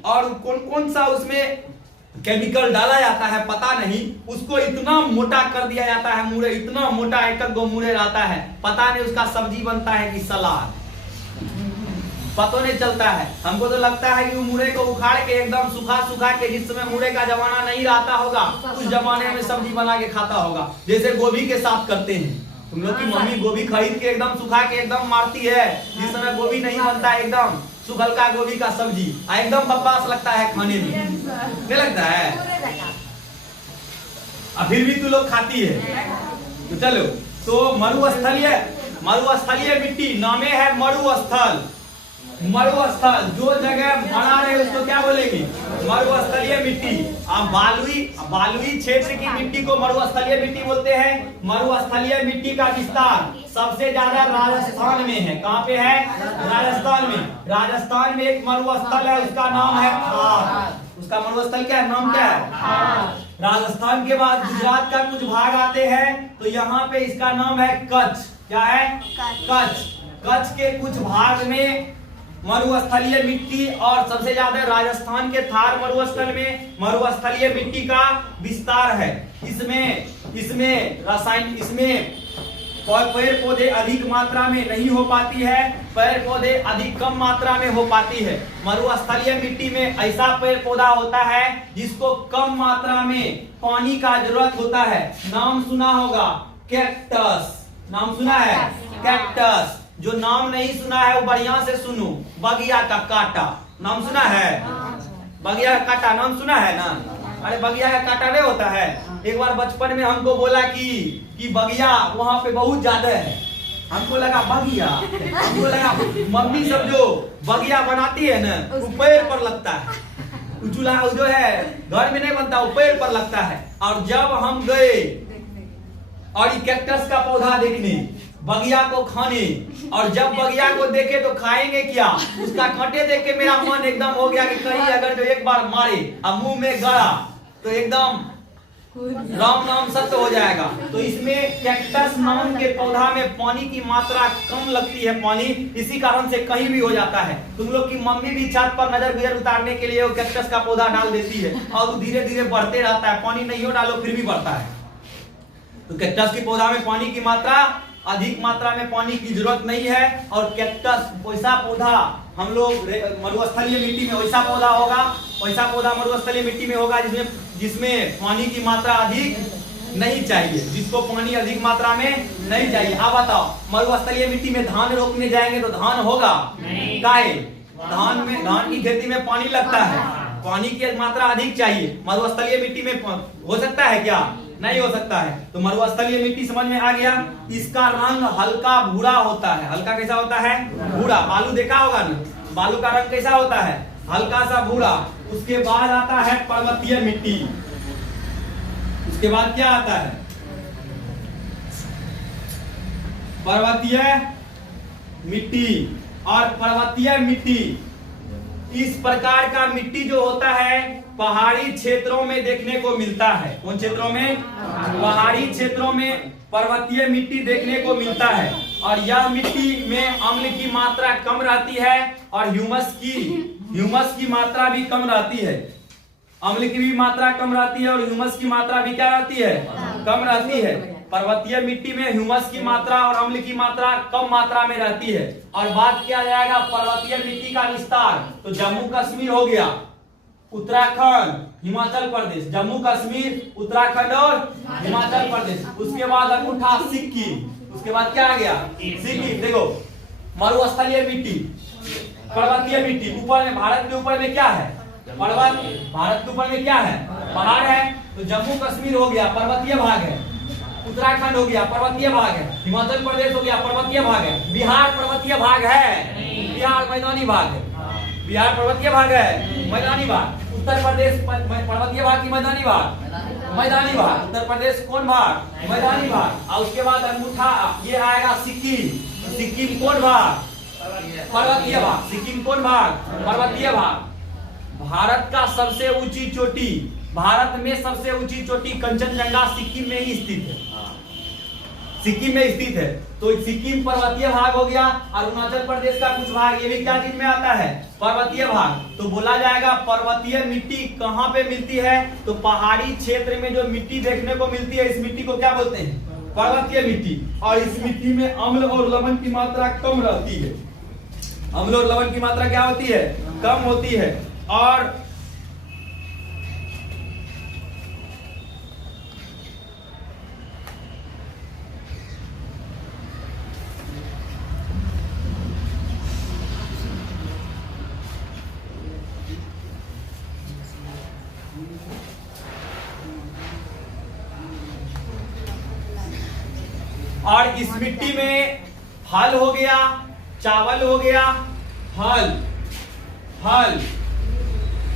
और कौन कौन सा उसमें केमिकल डाला जाता है पता नहीं, उसको इतना मोटा कर दिया जाता है। मुड़े इतना मोटा, एक दो मुड़े रहता है, पता नहीं उसका सब्जी बनता है कि सलाद, पता नहीं चलता है। हमको तो लगता है कि वो मुड़े को उखाड़ के एकदम सुखा सुखा के, जिस समय मुड़े का जमाना नहीं रहता होगा उस जमाने में सब्जी बना के खाता होगा, जैसे गोभी के साथ करते हैं। तुम लोग की मम्मी गोभी खरीद के एकदम सुखा के एकदम मारती है, जिस समय गोभी नहीं बनता है एकदम सुखलका गोभी का सब्जी एकदम बकवास लगता है खाने में, नहीं लगता है? अब फिर भी तू लोग खाती है। तो चलो, तो मरुस्थलीय मिट्टी नामे है मरुस्थल। मरुस्थल जो जगह बना रहे उसको क्या बोलेंगे? मरुस्थलीय मिट्टी। अब बालुई क्षेत्र की मिट्टी को मरुस्थलीय मिट्टी बोलते हैं। मरुस्थलीय मिट्टी का विस्तार सबसे ज्यादा राजस्थान में है। कहाँ पे है? राजस्थान में। राजस्थान में एक मरुस्थल है, उसका नाम है थार। उसका मरुस्थल क्या है? नाम क्या है? राजस्थान के बाद गुजरात का कुछ भाग आते हैं, तो यहाँ पे इसका नाम है कच्छ। क्या है? कच्छ। कच्छ के कुछ भाग में मरुस्थलीय मिट्टी और सबसे ज्यादा राजस्थान के थार मरुस्थल में मरुस्थलीय मिट्टी का विस्तार है। इसमें पेड़ पौधे अधिक मात्रा में नहीं हो पाती है, पेड़ पौधे अधिक कम मात्रा में हो पाती है। मरुस्थलीय मिट्टी में ऐसा पेड़ पौधा होता है जिसको कम मात्रा में पानी का जरूरत होता है। नाम सुना होगा कैक्टस। नाम सुना है? कैक्टस। जो नाम नहीं सुना है वो बढ़िया से सुनो, बगिया का कांटा। नाम सुना है? बगिया का कांटा नाम सुना है ना? अरे बगिया का कांटा नहीं होता है। एक बार बचपन में हमको बोला कि बगिया वहां पे बहुत ज्यादा है। हमको लगा बगिया, हमको लगा मम्मी सब जो बगिया बनाती है ना वो पेड़ पर लगता है। चूल्हा जो है घर में नहीं बनता, वो पेड़ पर लगता है। और जब हम गए और कैक्टस का पौधा देखने, बगिया को खाने, और जब बगिया को देखे तो खाएंगे क्या, उसका कांटे देख के मेरा मन एकदम हो गया कि कहीं अगर जो एक बार मारे और मुंह में गड़ा तो एकदम राम नाम सत्य हो जाएगा। तो इसमें कैक्टस नाम के पौधा में पानी की मात्रा कम लगती है। पानी इसी कारण से कहीं भी हो जाता है। तुम लोग की मम्मी भी छत पर नजर गुजर उतारने के लिए वो कैक्टस का पौधा डाल देती है और वो धीरे धीरे बढ़ते रहता है। पानी नहीं हो डालो फिर भी बढ़ता है। तो कैक्टस के पौधा में पानी की मात्रा अधिक मात्रा में पानी की जरूरत नहीं है। और कैक्टस वैसा पौधा हम लोग मरुस्थलीय मिट्टी में वैसा पौधा होगा, वैसा पौधा मरुस्थलीय मिट्टी में होगा जिसमें पानी की मात्रा अधिक नहीं चाहिए, जिसको पानी अधिक मात्रा में नहीं चाहिए। आप बताओ, मरुस्थलीय मिट्टी में धान रोपने जाएंगे तो धान होगा? काहे? धान की खेती में पानी लगता है, पानी की मात्रा अधिक चाहिए। मरुस्थलीय मिट्टी में हो सकता है क्या? नहीं हो सकता है। तो मरुस्थलीय मिट्टी समझ में आ गया। इसका रंग हल्का भूरा होता है। हल्का कैसा होता है? भूरा। बालू देखा होगा ना, बालू का रंग कैसा होता है? हल्का सा भूरा। उसके बाद आता है पर्वतीय मिट्टी। उसके बाद क्या आता है? पर्वतीय मिट्टी। और पर्वतीय मिट्टी इस प्रकार का मिट्टी जो होता है पहाड़ी क्षेत्रों में देखने को मिलता है। कौन क्षेत्रों में? पहाड़ी क्षेत्रों में पर्वतीय मिट्टी देखने को मिलता है। और यह मिट्टी में अम्ल की मात्रा कम रहती है और ह्यूमस की मात्रा भी कम रहती है। अम्ल की भी मात्रा कम रहती है और ह्यूमस की मात्रा भी क्या रहती है? कम रहती है। पर्वतीय मिट्टी में ह्यूमस की मात्रा और अम्ल की मात्रा कम मात्रा में रहती है। और बात किया जाएगा पर्वतीय मिट्टी का विस्तार, तो जम्मू कश्मीर हो गया, उत्तराखंड, हिमाचल प्रदेश। जम्मू कश्मीर, उत्तराखंड और हिमाचल प्रदेश। उसके बाद अंगूठा सिक्किम। उसके बाद क्या आ गया? सिक्किम। देखो, मरुस्थलीय मिट्टी, पर्वतीय मिट्टी। ऊपर में भारत के ऊपर में क्या है? पर्वत। भारत के ऊपर में क्या है? पहाड़ है। तो जम्मू कश्मीर हो गया, पर्वतीय भाग है। उत्तराखंड हो गया, पर्वतीय भाग है। हिमाचल प्रदेश हो गया, पर्वतीय भाग है। बिहार पर्वतीय भाग है? बिहार मैदानी भाग है। बिहार पर्वतीय भाग है, मैदानी भाग। उत्तर प्रदेश पर्वतीय भाग की मैदानी भाग? मैदानी भाग। उत्तर प्रदेश कौन भाग? मैदानी भाग। और उसके बाद अंगूठा ये आएगा सिक्किम। सिक्किम कौन भाग? पर्वतीय भाग। सिक्किम कौन भाग? पर्वतीय भाग। भारत का सबसे ऊंची चोटी, भारत में सबसे ऊंची चोटी कंचनजंगा सिक्किम में ही स्थित है। सिक्किम में स्थित है। तो सिक्किम पर्वतीय भाग हो गया। और अरुणाचल प्रदेश का कुछ भाग, ये भी क्या चीज में आता है? पर्वतीय भाग। तो बोला जाएगा पर्वतीय मिट्टी कहाँ पे मिलती है? तो पहाड़ी क्षेत्र में जो मिट्टी देखने को मिलती है, इस मिट्टी को क्या बोलते हैं? पर्वतीय मिट्टी। और इस मिट्टी में अम्ल और लवण की मात्रा कम रहती है। अम्ल और लवण की मात्रा क्या होती है? कम होती है। और और इस मिट्टी में फल हो गया, चावल हो गया, फल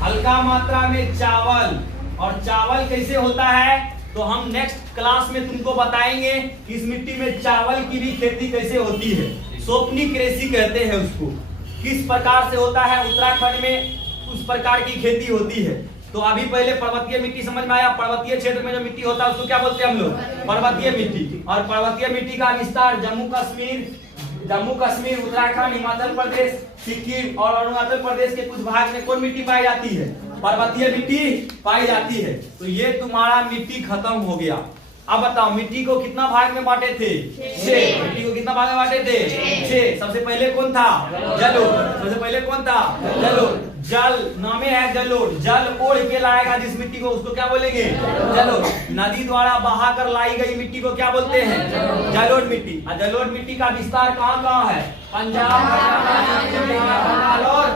हल्का मात्रा में चावल। और चावल कैसे होता है तो हम नेक्स्ट क्लास में तुमको बताएंगे कि इस मिट्टी में चावल की भी खेती कैसे होती है। सोपनी कृषि कहते हैं उसको। किस प्रकार से होता है उत्तराखंड में उस प्रकार की खेती होती है। तो अभी पहले पर्वतीय मिट्टी समझ में आया। पर्वतीय क्षेत्र में जो मिट्टी होता है उसको क्या बोलते हैं हम लोग? पर्वतीय मिट्टी। और पर्वतीय मिट्टी का विस्तार जम्मू कश्मीर, उत्तराखंड, हिमाचल प्रदेश, सिक्किम और अरुणाचल प्रदेश के कुछ भाग में कौन मिट्टी पाई जाती है? पर्वतीय मिट्टी पाई जाती है। तो ये तुम्हारा मिट्टी खत्म हो गया। अब बताओ मिट्टी को कितना भाग में बांटे थे? 6। मिट्टी को कितना भाग में बांटे थे? 6। सबसे पहले कौन था? जलोढ़। सबसे पहले कौन था? जलोढ़। जल नामे है जलोढ़। जल ओढ़ के लाएगा जिस मिट्टी को उसको क्या बोलेंगे? जलोढ़। नदी द्वारा बहा कर लाई गई मिट्टी को क्या बोलते हैं? जलोढ़ मिट्टी। और जलोढ़ मिट्टी का विस्तार कहाँ कहाँ है? पंजाब, हरियाणा और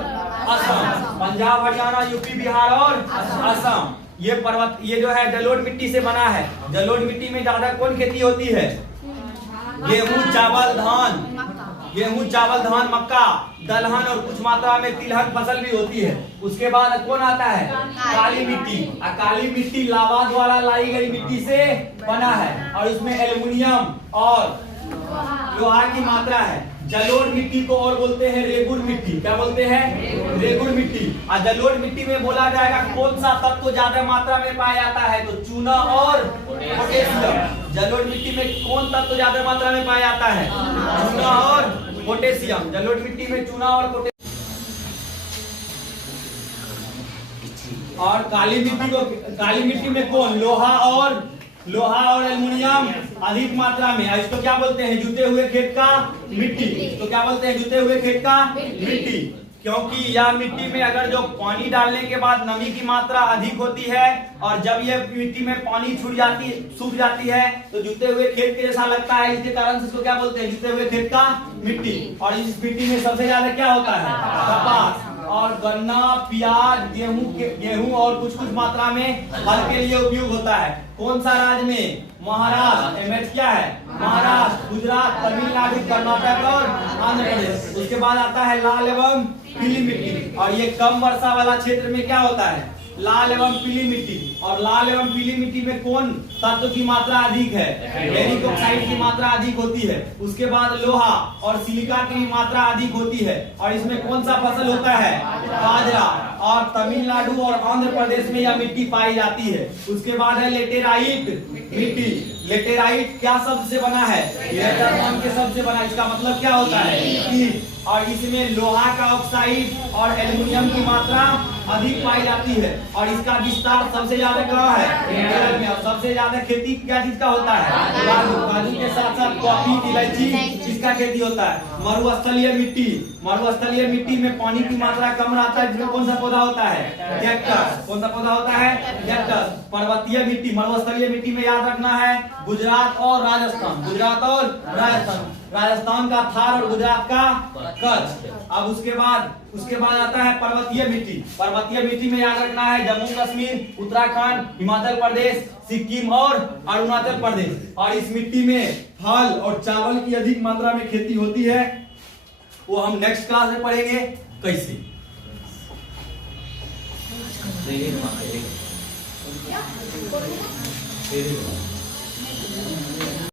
असम। पंजाब, हरियाणा, यूपी, बिहार और असम। ये जो है जलोढ़ मिट्टी से बना है। जलोढ़ मिट्टी में ज्यादा कौन खेती होती है? गेहूं, चावल, धान, मक्का, दलहन और कुछ मात्रा में तिलहन फसल भी होती है। उसके बाद कौन आता है? काली मिट्टी। और काली मिट्टी लावा द्वारा लाई गई मिट्टी से बना है और इसमें एल्युमिनियम और लोहा की मात्रा है। जलोढ़ मिट्टी को और बोलते हैं रेगुड़ मिट्टी। क्या बोलते हैं? रेगुड़ मिट्टी। और जलोढ़ मिट्टी में बोला जाएगा कौन सा तत्व ज्यादा मात्रा में पाया जाता है? तो चूना और पोटेशियम। जलोढ़ मिट्टी में कौन तत्व ज्यादा मात्रा में पाया जाता है? चूना और पोटेशियम। जलोढ़ मिट्टी में चूना और पोटेशियम। और काली मिट्टी में कौन? लोहा और एल्युमिनियम अधिक मात्रा में। इसको क्या बोलते हैं? जुते हुए खेत का मिट्टी। तो क्या बोलते हैं? जुते हुए खेत का मिट्टी। क्योंकि यह मिट्टी में अगर जो पानी डालने के बाद नमी की मात्रा अधिक होती है और जब यह मिट्टी में पानी सूख जाती है तो जुते हुए खेत के जैसा लगता है। इसके कारण से इसको क्या बोलते हैं? जुते हुए खेत का मिट्टी। और इस मिट्टी में सबसे ज्यादा क्या होता है? कपास और गन्ना, प्याज, गेहूं और कुछ मात्रा में फल के लिए उपयोग होता है। कौन सा राज्य में? महाराष्ट्र। एमएच क्या है? महाराष्ट्र, गुजरात, तमिलनाडु, कर्नाटक और आंध्र प्रदेश। उसके बाद आता है लाल एवं पीली मिट्टी। और ये कम वर्षा वाला क्षेत्र में क्या होता है? लाल एवं पीली मिट्टी। और लाल एवं पीली मिट्टी में कौन तत्व की मात्रा अधिक है? फेरिक ऑक्साइड की मात्रा अधिक होती है। उसके बाद लोहा और सिलिका की भी मात्रा अधिक होती है। और इसमें कौन सा फसल होता है? बाजरा। और तमिलनाडु और आंध्र प्रदेश में यह मिट्टी पाई जाती है। उसके बाद है लेटेराइट मिट्टी। लेटेराइट क्या शब्द से बना है? लेटर नाम के शब्द से बना। इसका मतलब क्या होता है? और इसमें लोहा का ऑक्साइड और एल्युमिनियम की मात्रा अधिक पाई जाती है। और इसका विस्तार सबसे ज्यादा कहाँ है? केरल में। और सबसे ज्यादा खेती क्या चीज का होता है? काजू के साथ साथ कॉफी, इलायची, इसका खेती होता है। मरुस्थलीय मिट्टी में पानी की मात्रा कम रहता है। जिसमें कौन सा पौधा होता है? कैक्टस। कौन सा पौधा होता है? कैक्टस। पर्वतीय मिट्टी, मरुस्थलीय मिट्टी में याद रखना है गुजरात और राजस्थान। राजस्थान का थार और गुजरात का कच्छ। अब उसके बाद आता है पर्वतीय मिट्टी। पर्वतीय मिट्टी में याद रखना है जम्मू कश्मीर, उत्तराखंड, हिमाचल प्रदेश, सिक्किम और अरुणाचल प्रदेश। और इस मिट्टी में फल और चावल की अधिक मात्रा में खेती होती है। वो हम नेक्स्ट क्लास में पढ़ेंगे कैसे।